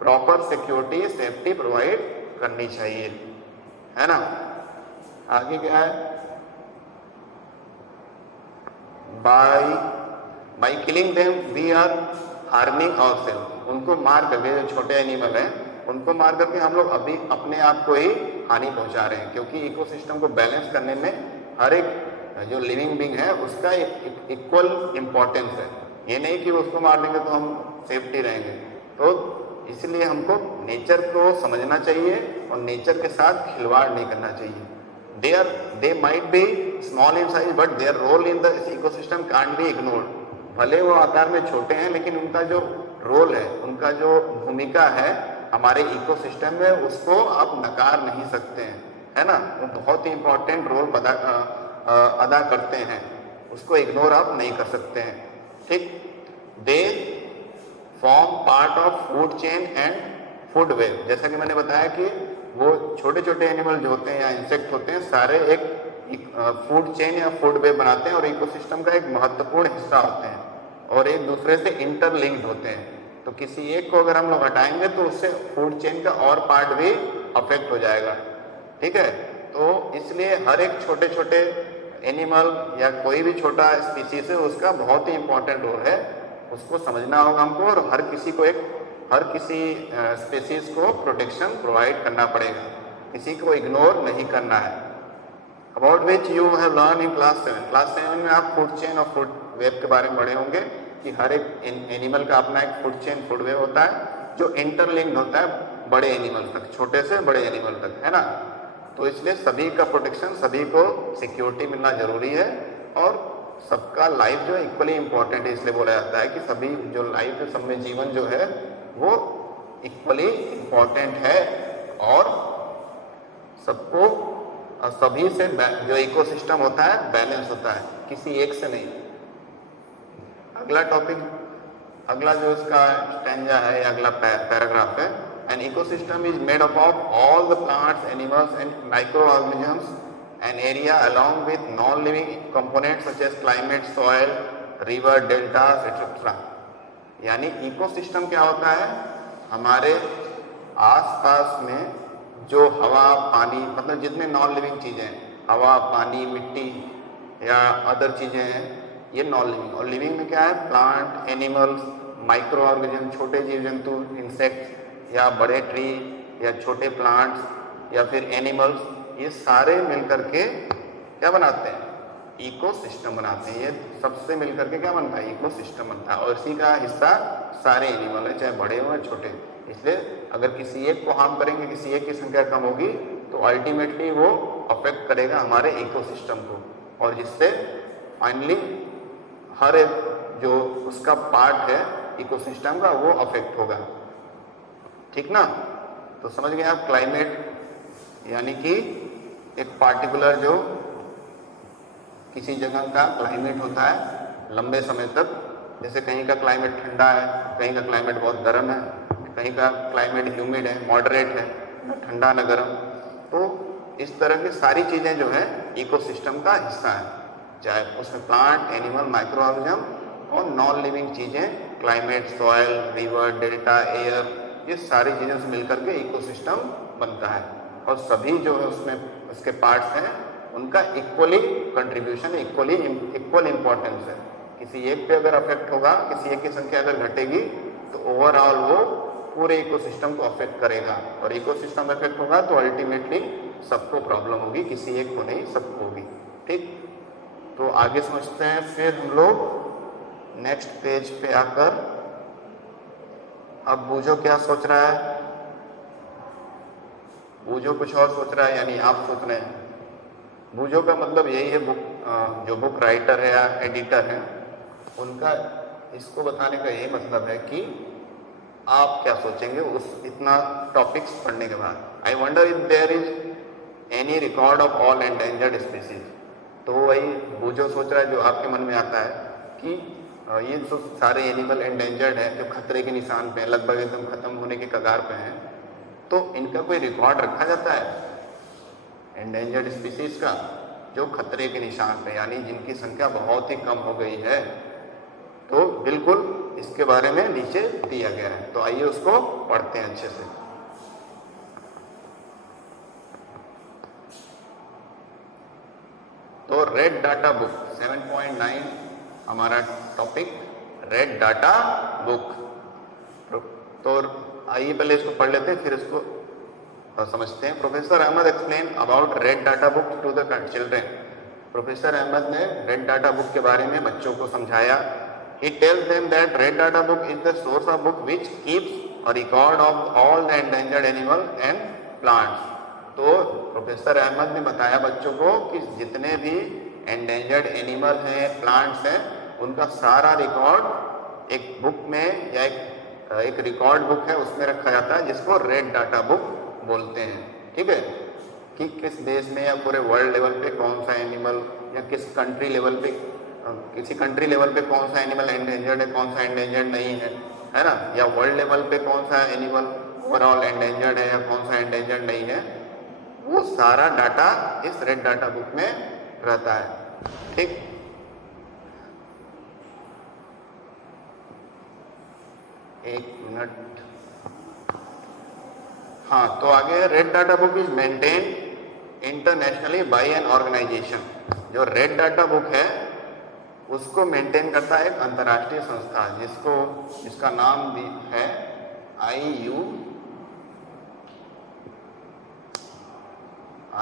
प्रॉपर सिक्योरिटी, सेफ्टी प्रोवाइड करनी चाहिए, है ना। आगे क्या है, by killing them we are harming ourselves. उनको मार करके, जो छोटे एनिमल हैं उनको मार करके हम लोग अभी अपने आप को ही हानि पहुंचा रहे हैं, क्योंकि इकोसिस्टम को बैलेंस करने में हर एक जो लिविंग बीइंग है उसका इक्वल इम्पोर्टेंस है। ये नहीं कि उसको मार देंगे तो हम सेफ्टी रहेंगे। तो इसलिए हमको नेचर को समझना चाहिए और नेचर के साथ खिलवाड़ नहीं करना चाहिए। They might be small in size but their role in the ecosystem can't be ignored. भले वो आकार में छोटे हैं, लेकिन उनका जो रोल है, उनका जो भूमिका है हमारे इकोसिस्टम में, उसको आप नकार नहीं सकते हैं, है ना। वो बहुत ही इंपॉर्टेंट रोल अदा करते हैं, उसको इग्नोर आप नहीं कर सकते हैं, ठीक। They form part of food chain and food web. जैसा कि मैंने बताया कि वो छोटे छोटे एनिमल जो होते हैं या इंसेक्ट होते हैं, सारे एक फूड चेन या फूड वेव बनाते हैं और इकोसिस्टम का एक महत्वपूर्ण हिस्सा होते हैं और एक दूसरे से इंटरलिंक्ड होते हैं। तो किसी एक को अगर हम लोग हटाएंगे तो उससे फूड चेन का और पार्ट भी अफेक्ट हो जाएगा, ठीक है। तो इसलिए हर एक छोटे छोटे एनिमल या कोई भी छोटा स्पीसीज है, उसका बहुत ही इंपॉर्टेंट रोल है, उसको समझना होगा हमको, और हर किसी स्पीसीज को प्रोटेक्शन प्रोवाइड करना पड़ेगा, किसी को इग्नोर नहीं करना है। About which you have learn in class 7। Class 7 में आप फूड चेन और फूड वेव के बारे में पढ़े होंगे कि हर एक एनिमल का अपना एक फूड चेन, फूड वेव होता है जो इंटरलिंक्ड होता है बड़े एनिमल तक, छोटे से बड़े एनिमल तक, है ना। तो इसलिए सभी का प्रोटेक्शन, सभी को सिक्योरिटी मिलना जरूरी है, और सबका लाइफ जो है इक्वली इम्पोर्टेंट है। इसलिए बोला जाता है कि सभी जो लाइफ है, सब में जीवन जो है वो इक्वली इम्पोर्टेंट है, और सबको सभी से जो इकोसिस्टम होता है बैलेंस होता है, किसी एक से नहीं। अगला टॉपिक, अगला जो इसका स्टैंजा है, अगला पैराग्राफ है, an ecosystem is made up of all the plants, animals and microorganisms, an area along with non living components such as climate, soil, river, deltas et cetera. यानी इकोसिस्टम क्या होता है, हमारे आसपास में जो हवा पानी, मतलब जितने नॉन लिविंग चीज़ें हैं, हवा पानी मिट्टी या अदर चीज़ें हैं, ये नॉन लिविंग। और लिविंग में क्या है, प्लांट, एनिमल्स, माइक्रो ऑर्गेनिज्म, छोटे जीव जंतु, इंसेक्ट्स, या बड़े ट्री या छोटे प्लांट्स या फिर एनिमल्स, ये सारे मिलकर के क्या बनाते हैं, इकोसिस्टम बनाते हैं। ये सबसे मिलकर के क्या बनता है, इकोसिस्टम बनता है। और इसी का हिस्सा सारे एनिमल है, चाहे बड़े हो या छोटे। इसलिए अगर किसी एक को हार्म करेंगे, किसी एक की संख्या कम होगी, तो अल्टीमेटली वो अफेक्ट करेगा हमारे इकोसिस्टम को, और जिससे फाइनली हर एक जो उसका पार्ट है इकोसिस्टम का वो अफेक्ट होगा। ठीक ना। तो समझ गए आप, क्लाइमेट यानी कि एक पार्टिकुलर जो किसी जगह का क्लाइमेट होता है लंबे समय तक, जैसे कहीं का क्लाइमेट ठंडा है, कहीं का क्लाइमेट बहुत गर्म है, कहीं का क्लाइमेट ह्यूमिड है, मॉडरेट है, न ठंडा न गर्म। तो इस तरह की सारी चीज़ें जो है इकोसिस्टम का हिस्सा है, चाहे उसमें प्लांट, एनिमल, माइक्रो ऑर्गेनिज्म और नॉन लिविंग चीज़ें, climate, soil, river, delta, air, ये सारी चीज़ों से मिलकर के इकोसिस्टम बनता है। और सभी जो है उसमें उसके पार्ट्स हैं, उनका इक्वली कंट्रीब्यूशन, इक्वल इम्पोर्टेंस है। किसी एक पे अगर अफेक्ट होगा, किसी एक की संख्या अगर घटेगी, तो ओवरऑल वो पूरे इकोसिस्टम को अफेक्ट करेगा, और इकोसिस्टम अफेक्ट होगा तो अल्टीमेटली सबको प्रॉब्लम होगी, किसी एक को नहीं, सबको होगी। ठीक, तो आगे समझते हैं। फिर हम लोग नेक्स्ट पेज पे आकर, अब बूझो क्या सोच रहा है, बूझो कुछ और सोच रहा है, यानी आप सोच रहे हैं। बूझो का मतलब यही है, बुक जो बुक राइटर है या एडिटर है, उनका इसको बताने का यही मतलब है कि आप क्या सोचेंगे उस इतना टॉपिक्स पढ़ने के बाद। I wonder if there is any record of all endangered species. तो वही बूझो सोच रहा है, जो आपके मन में आता है कि ये जो सारे एनिमल एंडेंजर्ड है, जो खतरे के निशान पे, लगभग एकदम खत्म होने के कगार पे हैं, तो इनका कोई रिकॉर्ड रखा जाता है एंडेंजर्ड स्पीसीज का, जो खतरे के निशान पे, यानी जिनकी संख्या बहुत ही कम हो गई है। तो बिल्कुल इसके बारे में नीचे दिया गया है, तो आइए उसको पढ़ते हैं अच्छे से। तो रेड डाटा बुक 7.9 हमारा टॉपिक, रेड डाटा बुक। तो आइए पहले इसको पढ़ लेते हैं, फिर इसको समझते हैं। Professor Ahmed explain about red data book to the children. Professor Ahmad ने रेड डाटा बुक के बारे में बच्चों को समझाया। He tells them that red data book is the source of book which keeps a record of all the endangered animal and plants. तो professor Ahmad ने बताया बच्चों को कि जितने भी एंडेंजर्ड एनिमल हैं, प्लांट्स हैं, उनका सारा रिकॉर्ड एक बुक में या एक रिकॉर्ड बुक है उसमें रखा जाता है, जिसको रेड डाटा बुक बोलते हैं। ठीक है, कि किस देश में या पूरे वर्ल्ड लेवल पे कौन सा एनिमल, या किस कंट्री लेवल पे, किसी कंट्री लेवल पे कौन सा एनिमल एंडेंजर्ड है, कौन सा एंडेंजर्ड नहीं है ना, या वर्ल्ड लेवल पे कौन सा एनिमल ओवरऑल एंडेंजर्ड है या कौन सा एंडेंजर्ड नहीं है, वो सारा डाटा इस रेड डाटा बुक में रहता है। ठीक, एक मिनट, हाँ, तो आगे red data book is maintain internationally by an organisation. जो रेड डाटा बुक है उसको मेंटेन करता है एक अंतर्राष्ट्रीय संस्था, जिसका नाम है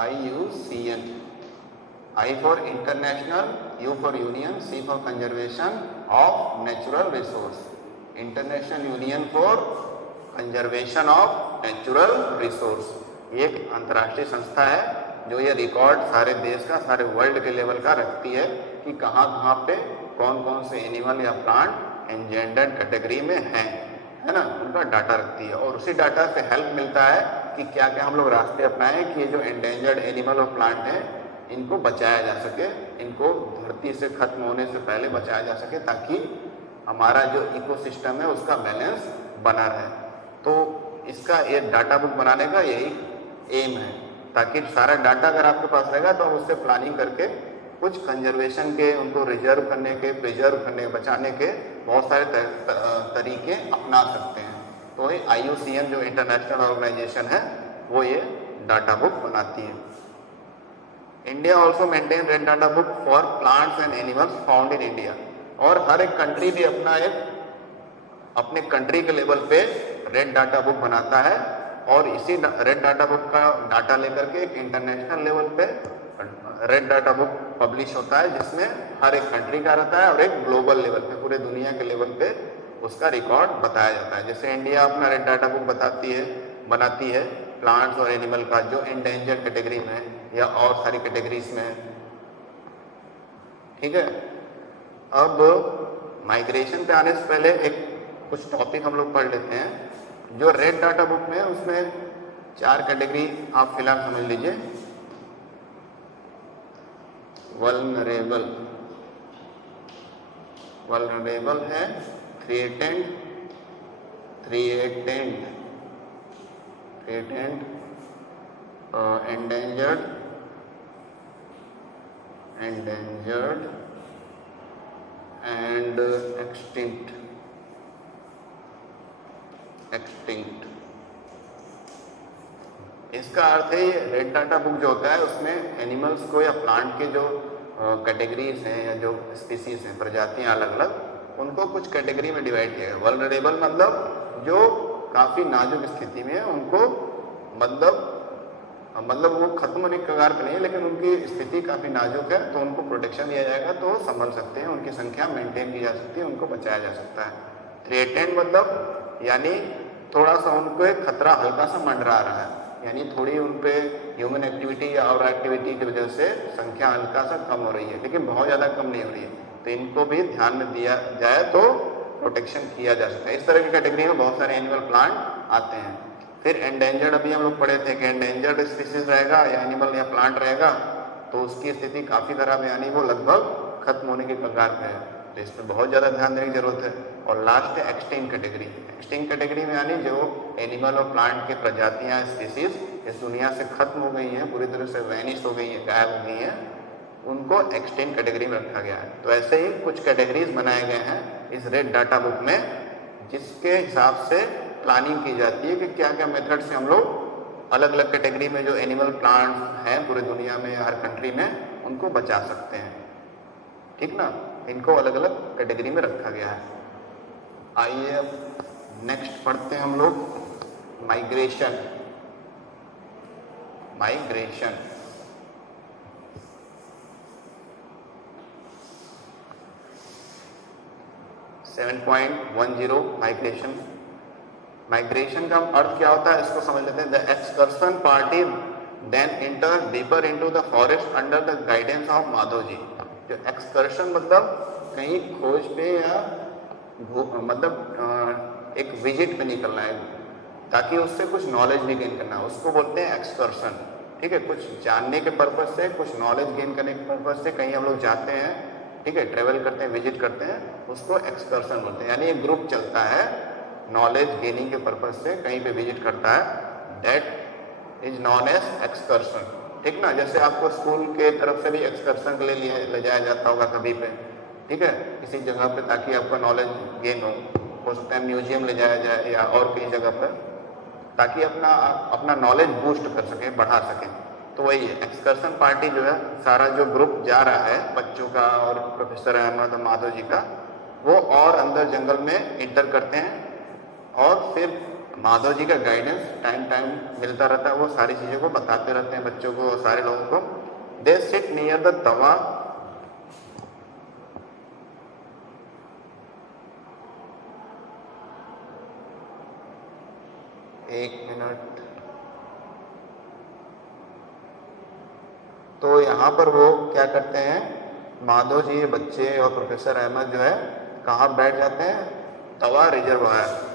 IUCN। I for international, U for union, C for conservation of natural resource. International union for conservation of natural resource. ये एक अंतर्राष्ट्रीय संस्था है जो ये रिकॉर्ड सारे देश का, सारे वर्ल्ड के लेवल का रखती है कि कहाँ कहाँ पे कौन कौन से एनिमल या प्लांट एंडेंजर्ड कैटेगरी में हैं, है ना, उनका डाटा रखती है। और उसी डाटा से हेल्प मिलता है कि क्या क्या हम लोग रास्ते अपनाएं कि ये जो एंडेंजर्ड एनिमल और प्लांट हैं इनको बचाया जा सके, इनको धरती से खत्म होने से पहले बचाया जा सके, ताकि हमारा जो इकोसिस्टम है उसका बैलेंस बना रहे। तो इसका ये डाटा बुक बनाने का यही एम है, ताकि सारा डाटा अगर आपके पास रहेगा तो आप उससे प्लानिंग करके कुछ कंजर्वेशन के, उनको रिजर्व करने के, प्रिजर्व करने के, बचाने के बहुत सारे तरीके अपना सकते हैं। तो ये IUCN जो इंटरनेशनल ऑर्गेनाइजेशन है वो ये डाटा बुक बनाती है। India also maintain red data book for plants and animals found in India. और हर एक कंट्री भी अपने कंट्री के लेवल पे रेड डाटा बुक बनाता है और इसी रेड डाटा बुक का डाटा लेकर के एक इंटरनेशनल लेवल पे रेड डाटा बुक पब्लिश होता है, जिसमें हर एक कंट्री का रहता है और एक ग्लोबल लेवल पे पूरे दुनिया के लेवल पे उसका रिकॉर्ड बताया जाता है। जैसे इंडिया अपना रेड डाटा बुक बनाती है प्लांट्स और एनिमल का, जो एंडेंजर्ड कैटेगरी में है या और सारी कैटेगरीज में है। ठीक है, अब माइग्रेशन पे आने से पहले एक कुछ टॉपिक हम लोग पढ़ लेते हैं। जो रेड डाटा बुक में है उसमें 4 कैटेगरी आप फिलहाल समझ लीजिए। वल्नरेबल है, थ्रेटेंड, एंडेंजर्ड एंड एक्सटिंक्ट। इसका अर्थ है रेड डाटा बुक जो होता है उसमें एनिमल्स को या प्लांट के जो कैटेगरीज हैं या जो स्पीसीज हैं, प्रजातियां अलग अलग, उनको कुछ कैटेगरी में डिवाइड किया गया। वल्नरेबल मतलब जो काफ़ी नाजुक स्थिति में है, उनको मतलब वो खत्म होने के कगार पर नहीं है लेकिन उनकी स्थिति काफ़ी नाजुक है, तो उनको प्रोटेक्शन दिया जाएगा तो संभल सकते हैं, उनकी संख्या मेंटेन की जा सकती है, उनको बचाया जा सकता है। थ्रेटेंड मतलब यानी थोड़ा सा उनको एक खतरा हल्का सा मंडरा रहा है, यानी थोड़ी उन पे ह्यूमन एक्टिविटी या और एक्टिविटी की वजह से संख्या हल्का सा कम हो रही है, लेकिन बहुत ज़्यादा कम नहीं हो रही है, तो इनको भी ध्यान में दिया जाए तो प्रोटेक्शन किया जा सकता है। इस तरह की कैटेगरी में बहुत सारे एनिमल प्लांट आते हैं। फिर एंडेंजर्ड, अभी हम लोग पढ़े थे कि एंडेंजर्ड स्पीसीज रहेगा या एनिमल या प्लांट रहेगा तो उसकी स्थिति काफ़ी खराब है, यानी वो लगभग खत्म होने के कगार पे है, तो इसमें बहुत ज़्यादा ध्यान देने की जरूरत है। और लास्ट है एक्सटिंक्ट कैटेगरी। एक्सटिंक्ट कैटेगरी में यानी जो एनिमल और प्लांट के प्रजातियां, स्पीसीज इस दुनिया से खत्म हो गई हैं, पूरी तरह से वैनिश हो गई हैं, गायब हो गई हैं, उनको एक्सटिंक्ट कैटेगरी में रखा गया है। तो ऐसे ही कुछ कैटेगरीज बनाए गए हैं इस रेड डाटा बुक में, जिसके हिसाब से प्लानिंग की जाती है कि क्या क्या मेथड से हम लोग अलग अलग कैटेगरी में जो एनिमल प्लांट्स हैं पूरी दुनिया में हर कंट्री में उनको बचा सकते हैं। ठीक ना, इनको अलग अलग कैटेगरी में रखा गया है। आइए अब नेक्स्ट पढ़ते हैं हम लोग माइग्रेशन। 7.10 माइग्रेशन का अर्थ क्या होता है इसको समझ लेते हैं। The excursion party then enter deeper into the forest under the guidance of Madhav ji. जो एक्सकर्शन मतलब कहीं खोज पे या मतलब एक विजिट पे निकलना है ताकि उससे कुछ नॉलेज भी गेन करना है, उसको बोलते हैं एक्सकर्सन। ठीक है, कुछ जानने के पर्पज से, कुछ नॉलेज गेन करने के पर्पज से कहीं हम लोग जाते हैं, ठीक है, ट्रेवल करते हैं, विजिट करते हैं, उसको एक्सकर्सन बोलते हैं। यानी एक ग्रुप चलता है नॉलेज गेनिंग के पर्पज से कहीं पे विजिट करता है, that is known as excursion. ठीक ना, जैसे आपको स्कूल के तरफ से भी एक्सकर्सन के लिए ले जाया जाता होगा कभी पे, ठीक है, किसी जगह पे ताकि आपका नॉलेज गेन हो सकता है म्यूजियम ले जाया जाए या और कई जगह पर, ताकि अपना नॉलेज बूस्ट कर सके, बढ़ा सके। तो वही है एक्सकर्सन पार्टी जो है, सारा जो ग्रुप जा रहा है बच्चों का और प्रोफेसर अहमद माधव जी का, वो और अंदर जंगल में इंटर करते हैं और फिर माधव जी का गाइडेंस टाइम मिलता रहता है, वो सारी चीज़ों को बताते रहते हैं बच्चों को और सारे लोगों को। दे सिट नियर द तवा, एक मिनट, तो यहाँ पर वो क्या करते हैं, माधव जी बच्चे और प्रोफेसर अहमद जो है कहाँ बैठ जाते हैं, तवा रिजर्वायर।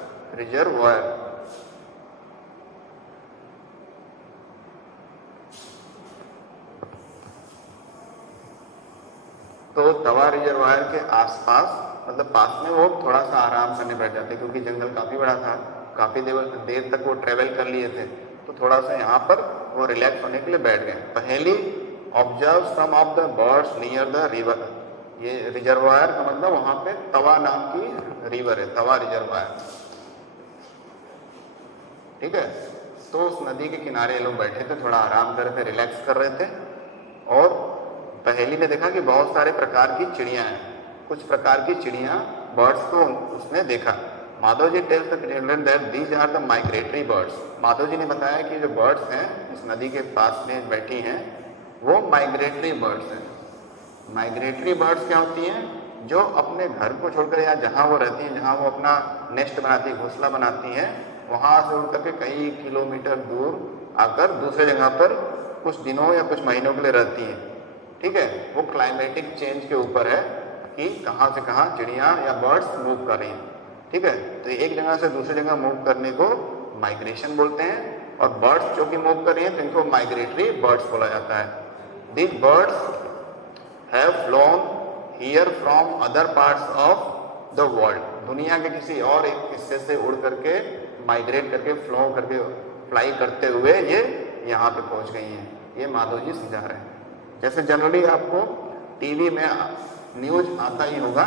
तो तवा रिजर्वायर के आसपास मतलब पास में वो थोड़ा सा आराम करने बैठ जाते क्योंकि जंगल काफ़ी बड़ा था, काफ़ी देर तक वो ट्रेवल कर लिए थे, तो थोड़ा सा यहाँ पर वो रिलैक्स होने के लिए बैठ गए। Paheli observe some of the birds near the river, ये रिजर्वायर का मतलब वहां पे तवा नाम की रिवर है, तवा रिजर्वायर, ठीक है। तो उस नदी के किनारे लोग बैठे थे, थोड़ा आराम कर रहे थे, रिलैक्स कर रहे थे। और पहेली ने देखा कि बहुत सारे प्रकार की चिड़िया हैं, कुछ प्रकार की चिड़िया, बर्ड्स को उसने देखा। Madhav ji tells the children that these are the migratory birds. Madhav ji ने बताया कि जो बर्ड्स हैं इस नदी के पास में बैठी हैं वो माइग्रेटरी बर्ड्स हैं। माइग्रेटरी बर्ड्स क्या होती हैं? जो अपने घर को छोड़कर या जहाँ वो रहती हैं, जहाँ वो अपना नेस्ट बनाती है, घोंसला बनाती हैं, वहाँ से उड़ करके कई किलोमीटर दूर आकर दूसरे जगह पर कुछ दिनों या कुछ महीनों के लिए रहती हैं, ठीक है। वो क्लाइमेटिक चेंज के ऊपर है कि कहाँ से कहाँ चिड़िया या बर्ड्स मूव कर रही हैं, ठीक है। तो एक जगह से दूसरी जगह मूव करने को माइग्रेशन बोलते हैं। और बर्ड्स जो कि मूव कर रही हैं तो इनको माइग्रेटरी बर्ड्स बोला जाता है। These birds have phloem here from other parts of the world. दुनिया के किसी और एक हिस्से से उड़ करके, माइग्रेट करके, फ्लो करके, फ्लाई करते हुए ये यहाँ पे पहुँच गई हैं। ये माधव जी समझा रहे हैं। जैसे जनरली आपको टीवी में न्यूज आता ही होगा,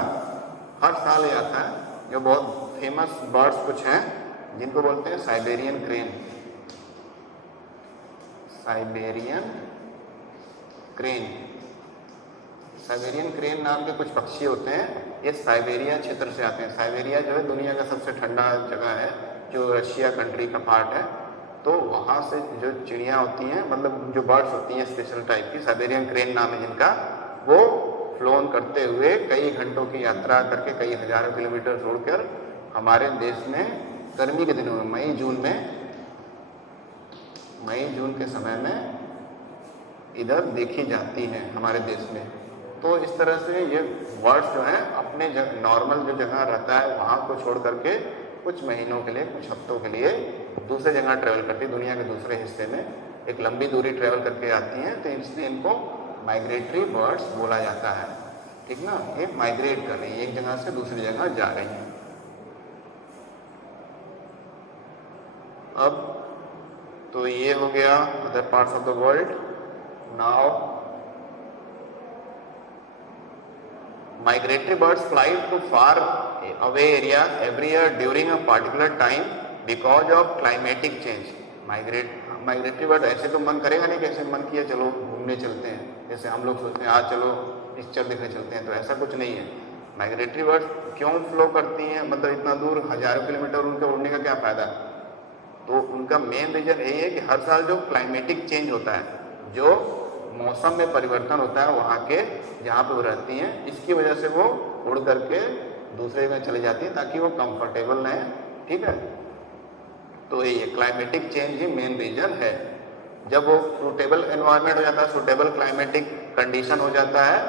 हर साल ये आता है, जो बहुत फेमस बर्ड्स कुछ हैं जिनको बोलते हैं Siberian crane. Siberian crane, Siberian crane नाम के कुछ पक्षी होते हैं, ये साइबेरिया क्षेत्र से आते हैं। साइबेरिया जो है दुनिया का सबसे ठंडा जगह है, जो रशिया कंट्री का पार्ट है। तो वहाँ से जो चिड़िया होती हैं, मतलब जो बर्ड्स होती हैं स्पेशल टाइप की, साइबेरियन क्रेन नाम है जिनका, वो फ्लोन करते हुए कई घंटों की यात्रा करके, कई हजारों किलोमीटर छोड़कर हमारे देश में गर्मी के दिनों में, मई जून के समय में इधर देखी जाती हैं हमारे देश में। तो इस तरह से ये बर्ड्स जो हैं अपने नॉर्मल जो जगह रहता है वहाँ को छोड़ करके कुछ महीनों के लिए, कुछ हफ्तों के लिए दूसरे जगह ट्रेवल करती है, दुनिया के दूसरे हिस्से में एक लंबी दूरी ट्रेवल करके आती हैं। तो इसलिए इनको माइग्रेटरी बर्ड्स बोला जाता है, ठीक ना। ये माइग्रेट कर रही है, एक जगह से दूसरी जगह जा रही हैं। अब तो ये हो गया other parts of the world. Now migratory birds fly to far away areas every year during a particular time because of climatic change. Migratory bird ऐसे तो मन करेगा नहीं, कैसे मन किया चलो घूमने चलते हैं, जैसे हम लोग सोचते हैं आज चलो पिक्चर देखने चलते हैं, तो ऐसा कुछ नहीं है। माइग्रेटरी बर्ड क्यों फ्लो करती हैं, मतलब इतना दूर हजारों किलोमीटर उनके उड़ने का क्या फ़ायदा? तो उनका मेन रीज़न यही है कि हर साल जो क्लाइमेटिक चेंज होता है, जो मौसम में परिवर्तन होता है वहाँ के जहाँ पे वो रहती हैं, इसकी वजह से वो उड़ करके दूसरे जगह चली जाती हैं ताकि वो कंफर्टेबल रहें, ठीक है। तो ये क्लाइमेटिक चेंज ही मेन रीजन है। जब वो सूटेबल एनवायरनमेंट हो जाता है, सूटेबल क्लाइमेटिक कंडीशन हो जाता है,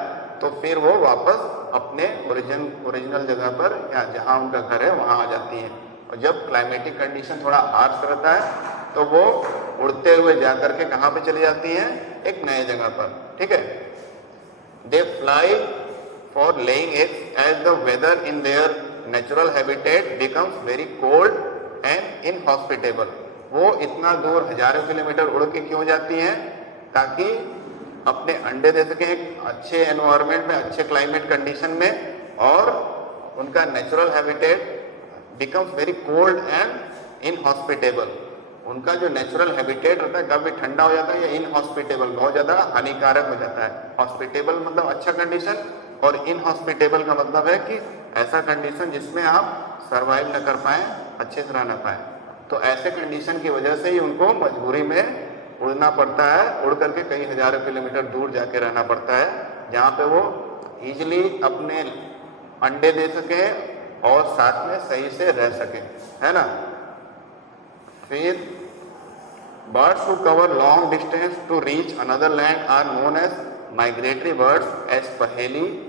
तो फिर वो वापस अपने ओरिजिनल जगह पर या जहाँ उनका घर है वहाँ आ जाती हैं। और जब क्लाइमेटिक कंडीशन थोड़ा हार्श रहता है तो वो उड़ते हुए जा करके कहाँ पे चली जाती हैं? एक नए जगह पर, ठीक है। They fly for laying eggs as the weather in their natural habitat becomes very cold and inhospitable. वो इतना दूर हजारों किलोमीटर उड़ के क्यों जाती हैं? ताकि अपने अंडे दे सकें एक अच्छे एनवायरनमेंट में, अच्छे क्लाइमेट कंडीशन में, और उनका natural habitat becomes very cold and inhospitable. उनका जो नेचुरल हैबिटेट होता है काफ़ी ठंडा हो जाता है, या इनहॉस्पिटेबल बहुत ज़्यादा हानिकारक हो जाता है। हॉस्पिटेबल मतलब अच्छा कंडीशन, और इनहॉस्पिटेबल का मतलब है कि ऐसा कंडीशन जिसमें आप सर्वाइव न कर पाएँ, अच्छे से रह ना पाएँ। तो ऐसे कंडीशन की वजह से ही उनको मजबूरी में उड़ना पड़ता है, उड़ करके कई हजारों किलोमीटर दूर जाके रहना पड़ता है, जहाँ पे वो ईजिली अपने अंडे दे सकें और साथ में सही से रह सकें, है ना। फिर birds who cover long distance to reach another land are known as migratory birds, as Paheli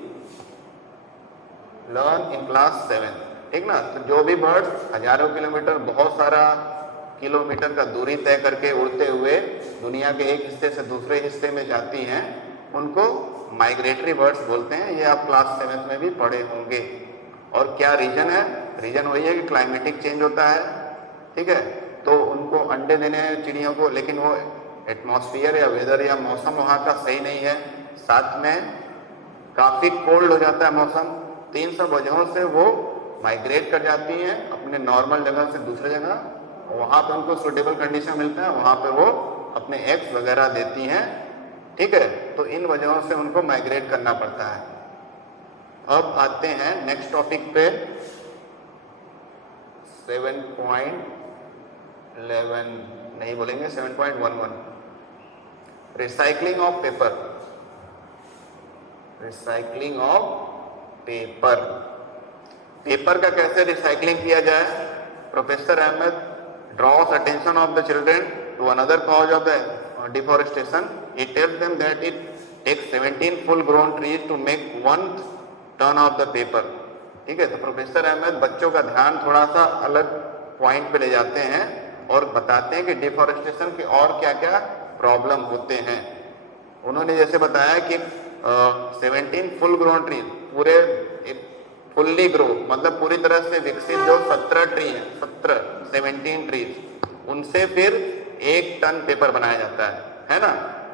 learn in class 7, ठीक ना। तो जो भी बर्ड्स हजारों किलोमीटर, बहुत सारा किलोमीटर का दूरी तय करके उड़ते हुए दुनिया के एक हिस्से से दूसरे हिस्से में जाती हैं, उनको माइग्रेटरी बर्ड्स बोलते हैं। ये आप क्लास 7 में भी पढ़े होंगे। और क्या रीजन है? रीजन वही है कि क्लाइमेटिक चेंज होता है, ठीक है। तो उनको अंडे देने हैं चिड़ियों को, लेकिन वो एटमॉस्फेयर या वेदर या मौसम वहाँ का सही नहीं है, साथ में काफ़ी कोल्ड हो जाता है मौसम, तो इन सब वजहों से वो माइग्रेट कर जाती हैं अपने नॉर्मल जगह से दूसरे जगह, वहाँ पे उनको सुटेबल कंडीशन मिलता है, वहाँ पे वो अपने एग्स वगैरह देती हैं, ठीक है। तो इन वजहों से उनको माइग्रेट करना पड़ता है। अब आते हैं नेक्स्ट टॉपिक पे 7.11 नहीं बोलेंगे, 7.11 recycling of paper. Recycling of paper, paper का कैसे रिसाइकलिंग किया जाए। Professor Ahmed draws attention of the children to another cause of the deforestation. He tells them that it takes 17 full grown trees to make 1 ton of the paper. ठीक है, तो professor Ahmad बच्चों का ध्यान थोड़ा सा अलग पॉइंट पे ले जाते हैं और बताते हैं कि डिफॉरेस्टेशन के और क्या क्या प्रॉब्लम होते हैं। उन्होंने जैसे बताया कि 17 फुल ग्रोन ट्रीज, पूरे फुल्ली ग्रो मतलब पूरी तरह से विकसित जो 17 ट्री है, 17 ट्रीज, उनसे फिर 1 टन पेपर बनाया जाता है ना।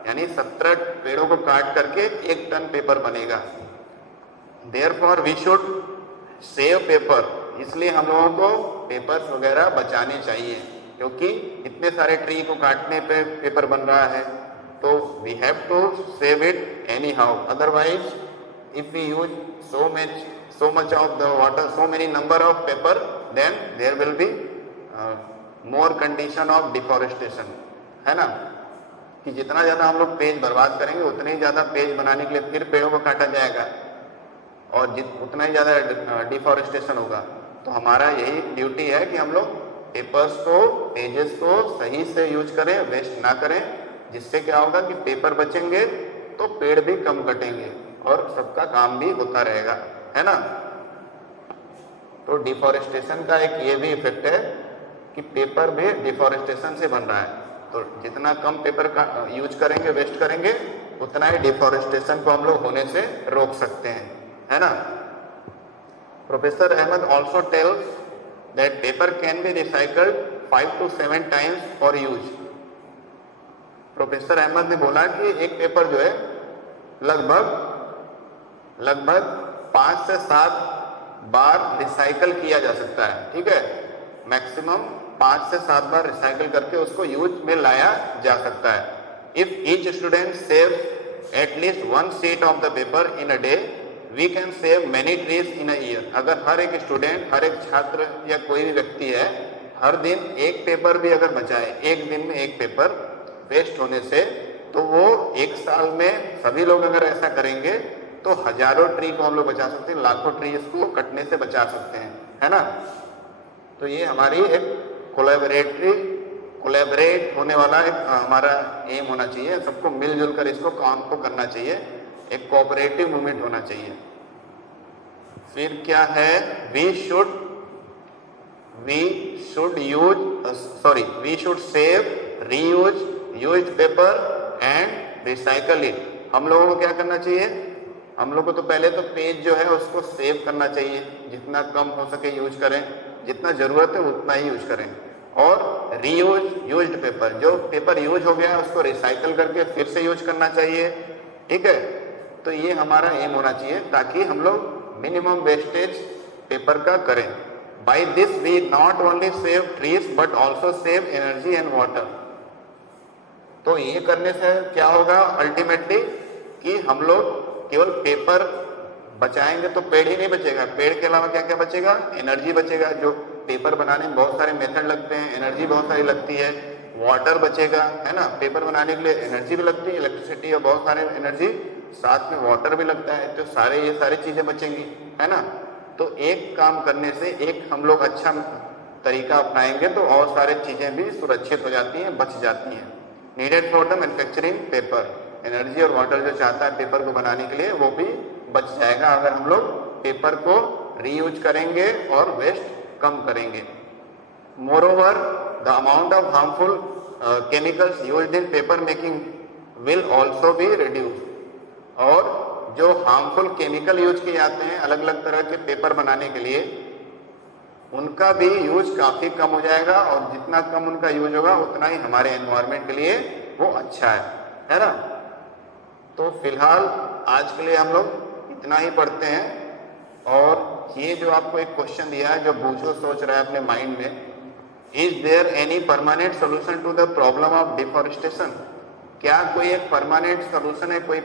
यानी 17 पेड़ों को काट करके 1 टन पेपर बनेगा। Therefore we should save paper, इसलिए हम लोगों को पेपर्स वगैरह बचाने चाहिए, क्योंकि इतने सारे ट्री को काटने पे पेपर बन रहा है, तो we have to save it anyhow. Otherwise if we use so much of the water, so many number of paper, then there will be more condition of deforestation, है ना। कि जितना ज़्यादा हम लोग पेज बर्बाद करेंगे उतने ही ज़्यादा पेज बनाने के लिए फिर पेड़ों को काटा जाएगा और उतना ही ज़्यादा डिफॉरेस्टेशन होगा। तो हमारा यही ड्यूटी है कि हम लोग पेपर्स को, पेजेस को सही से यूज करें, वेस्ट ना करें, जिससे क्या होगा कि पेपर बचेंगे तो पेड़ भी कम कटेंगे और सबका काम भी होता रहेगा, है ना। तो डिफॉरेस्टेशन का एक ये भी इफेक्ट है कि पेपर भी डिफॉरेस्टेशन से बन रहा है, तो जितना कम पेपर का यूज करेंगे, वेस्ट करेंगे, उतना ही डिफॉरेस्टेशन को हम लोग होने से रोक सकते हैं, है ना। Professor Ahmad also tells that paper can be recycled 5 to 7 times for use. Professor Ahmad ने बोला कि एक पेपर जो है लगभग 5 से 7 बार रिसाइकल किया जा सकता है, ठीक है। मैक्सिमम 5 से 7 बार रिसाइकल करके उसको यूज में लाया जा सकता है। If each student save at least 1 sheet of the paper in a day, we can save many trees in a year. अगर हर एक स्टूडेंट, हर एक छात्र या कोई भी व्यक्ति है, हर दिन एक पेपर भी अगर बचाए, एक दिन में एक पेपर वेस्ट होने से, तो वो एक साल में सभी लोग अगर ऐसा करेंगे तो हजारों ट्री को हम लोग बचा सकते हैं, लाखों ट्री इसको कटने से बचा सकते हैं, है ना। तो ये हमारी एक कोलैबोरेट होने वाला एक हमारा एम होना चाहिए, सबको मिलजुल कर इसको काम को करना चाहिए, एक कोऑपरेटिव मूवमेंट होना चाहिए। फिर क्या है, we should save, reuse used paper and recycle it. हम लोगों को क्या करना चाहिए, हम लोग को तो पहले तो पेज जो है उसको सेव करना चाहिए, जितना कम हो सके यूज करें, जितना ज़रूरत है उतना ही यूज करें। और रीयूज यूज्ड पेपर, जो पेपर यूज हो गया है उसको रिसाइकल करके फिर से यूज करना चाहिए, ठीक है। तो ये हमारा एम होना चाहिए ताकि हम लोग मिनिमम वेस्टेज पेपर का करें। By this we not only save trees but also save energy and water. तो ये करने से क्या होगा अल्टीमेटली कि हम लोग केवल पेपर बचाएंगे तो पेड़ ही नहीं बचेगा, पेड़ के अलावा क्या क्या बचेगा, एनर्जी बचेगा। जो पेपर बनाने में बहुत सारे मेथड लगते हैं, एनर्जी बहुत सारी लगती है, वाटर बचेगा, है ना। पेपर बनाने के लिए एनर्जी भी लगती है, इलेक्ट्रिसिटी और बहुत सारे एनर्जी, साथ में वाटर भी लगता है, तो ये सारी चीज़ें बचेंगी, है ना। तो एक काम करने से, एक हम लोग अच्छा तरीका अपनाएंगे तो और सारी चीज़ें भी सुरक्षित हो जाती हैं, बच जाती हैं। Needed for the manufacturing paper, energy और वाटर जो चाहता है पेपर को बनाने के लिए वो भी बच जाएगा अगर हम लोग पेपर को रीयूज करेंगे और वेस्ट कम करेंगे। Moreover the amount of harmful chemicals used in paper making will also be reduce. और जो हार्मफुल केमिकल यूज किए जाते हैं अलग अलग तरह के पेपर बनाने के लिए, उनका भी यूज काफ़ी कम हो जाएगा, और जितना कम उनका यूज होगा उतना ही हमारे एनवायरनमेंट के लिए वो अच्छा है ना। तो फिलहाल आज के लिए हम लोग इतना ही पढ़ते हैं। और ये जो आपको एक क्वेश्चन दिया है, जो बूझो सोच रहा है अपने माइंड में, is there any permanent solution to the problem of deforestation? क्या कोई एक परमानेंट सोल्यूशन है, कोई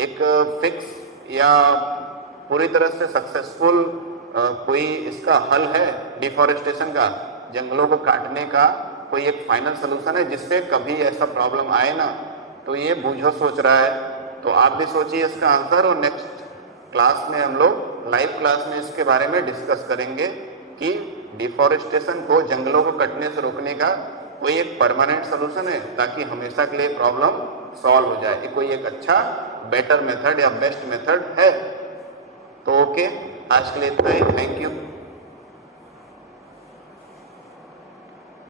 एक फिक्स या पूरी तरह से सक्सेसफुल कोई इसका हल है डिफॉरेस्टेशन का, जंगलों को काटने का कोई एक फाइनल सोल्यूशन है जिससे कभी ऐसा प्रॉब्लम आए ना? तो ये बूझो सोच रहा है, तो आप भी सोचिए इसका आंसर, और नेक्स्ट क्लास में हम लोग लाइव क्लास में इसके बारे में डिस्कस करेंगे कि डिफॉरेस्टेशन को, जंगलों को कटने से रोकने का कोई एक परमानेंट सोल्यूशन है ताकि हमेशा के लिए प्रॉब्लम सॉल्व हो जाए, ये कोई एक अच्छा बेटर मेथड या बेस्ट मेथड है? तो ओके, आज के लिए इतना ही। Thank you.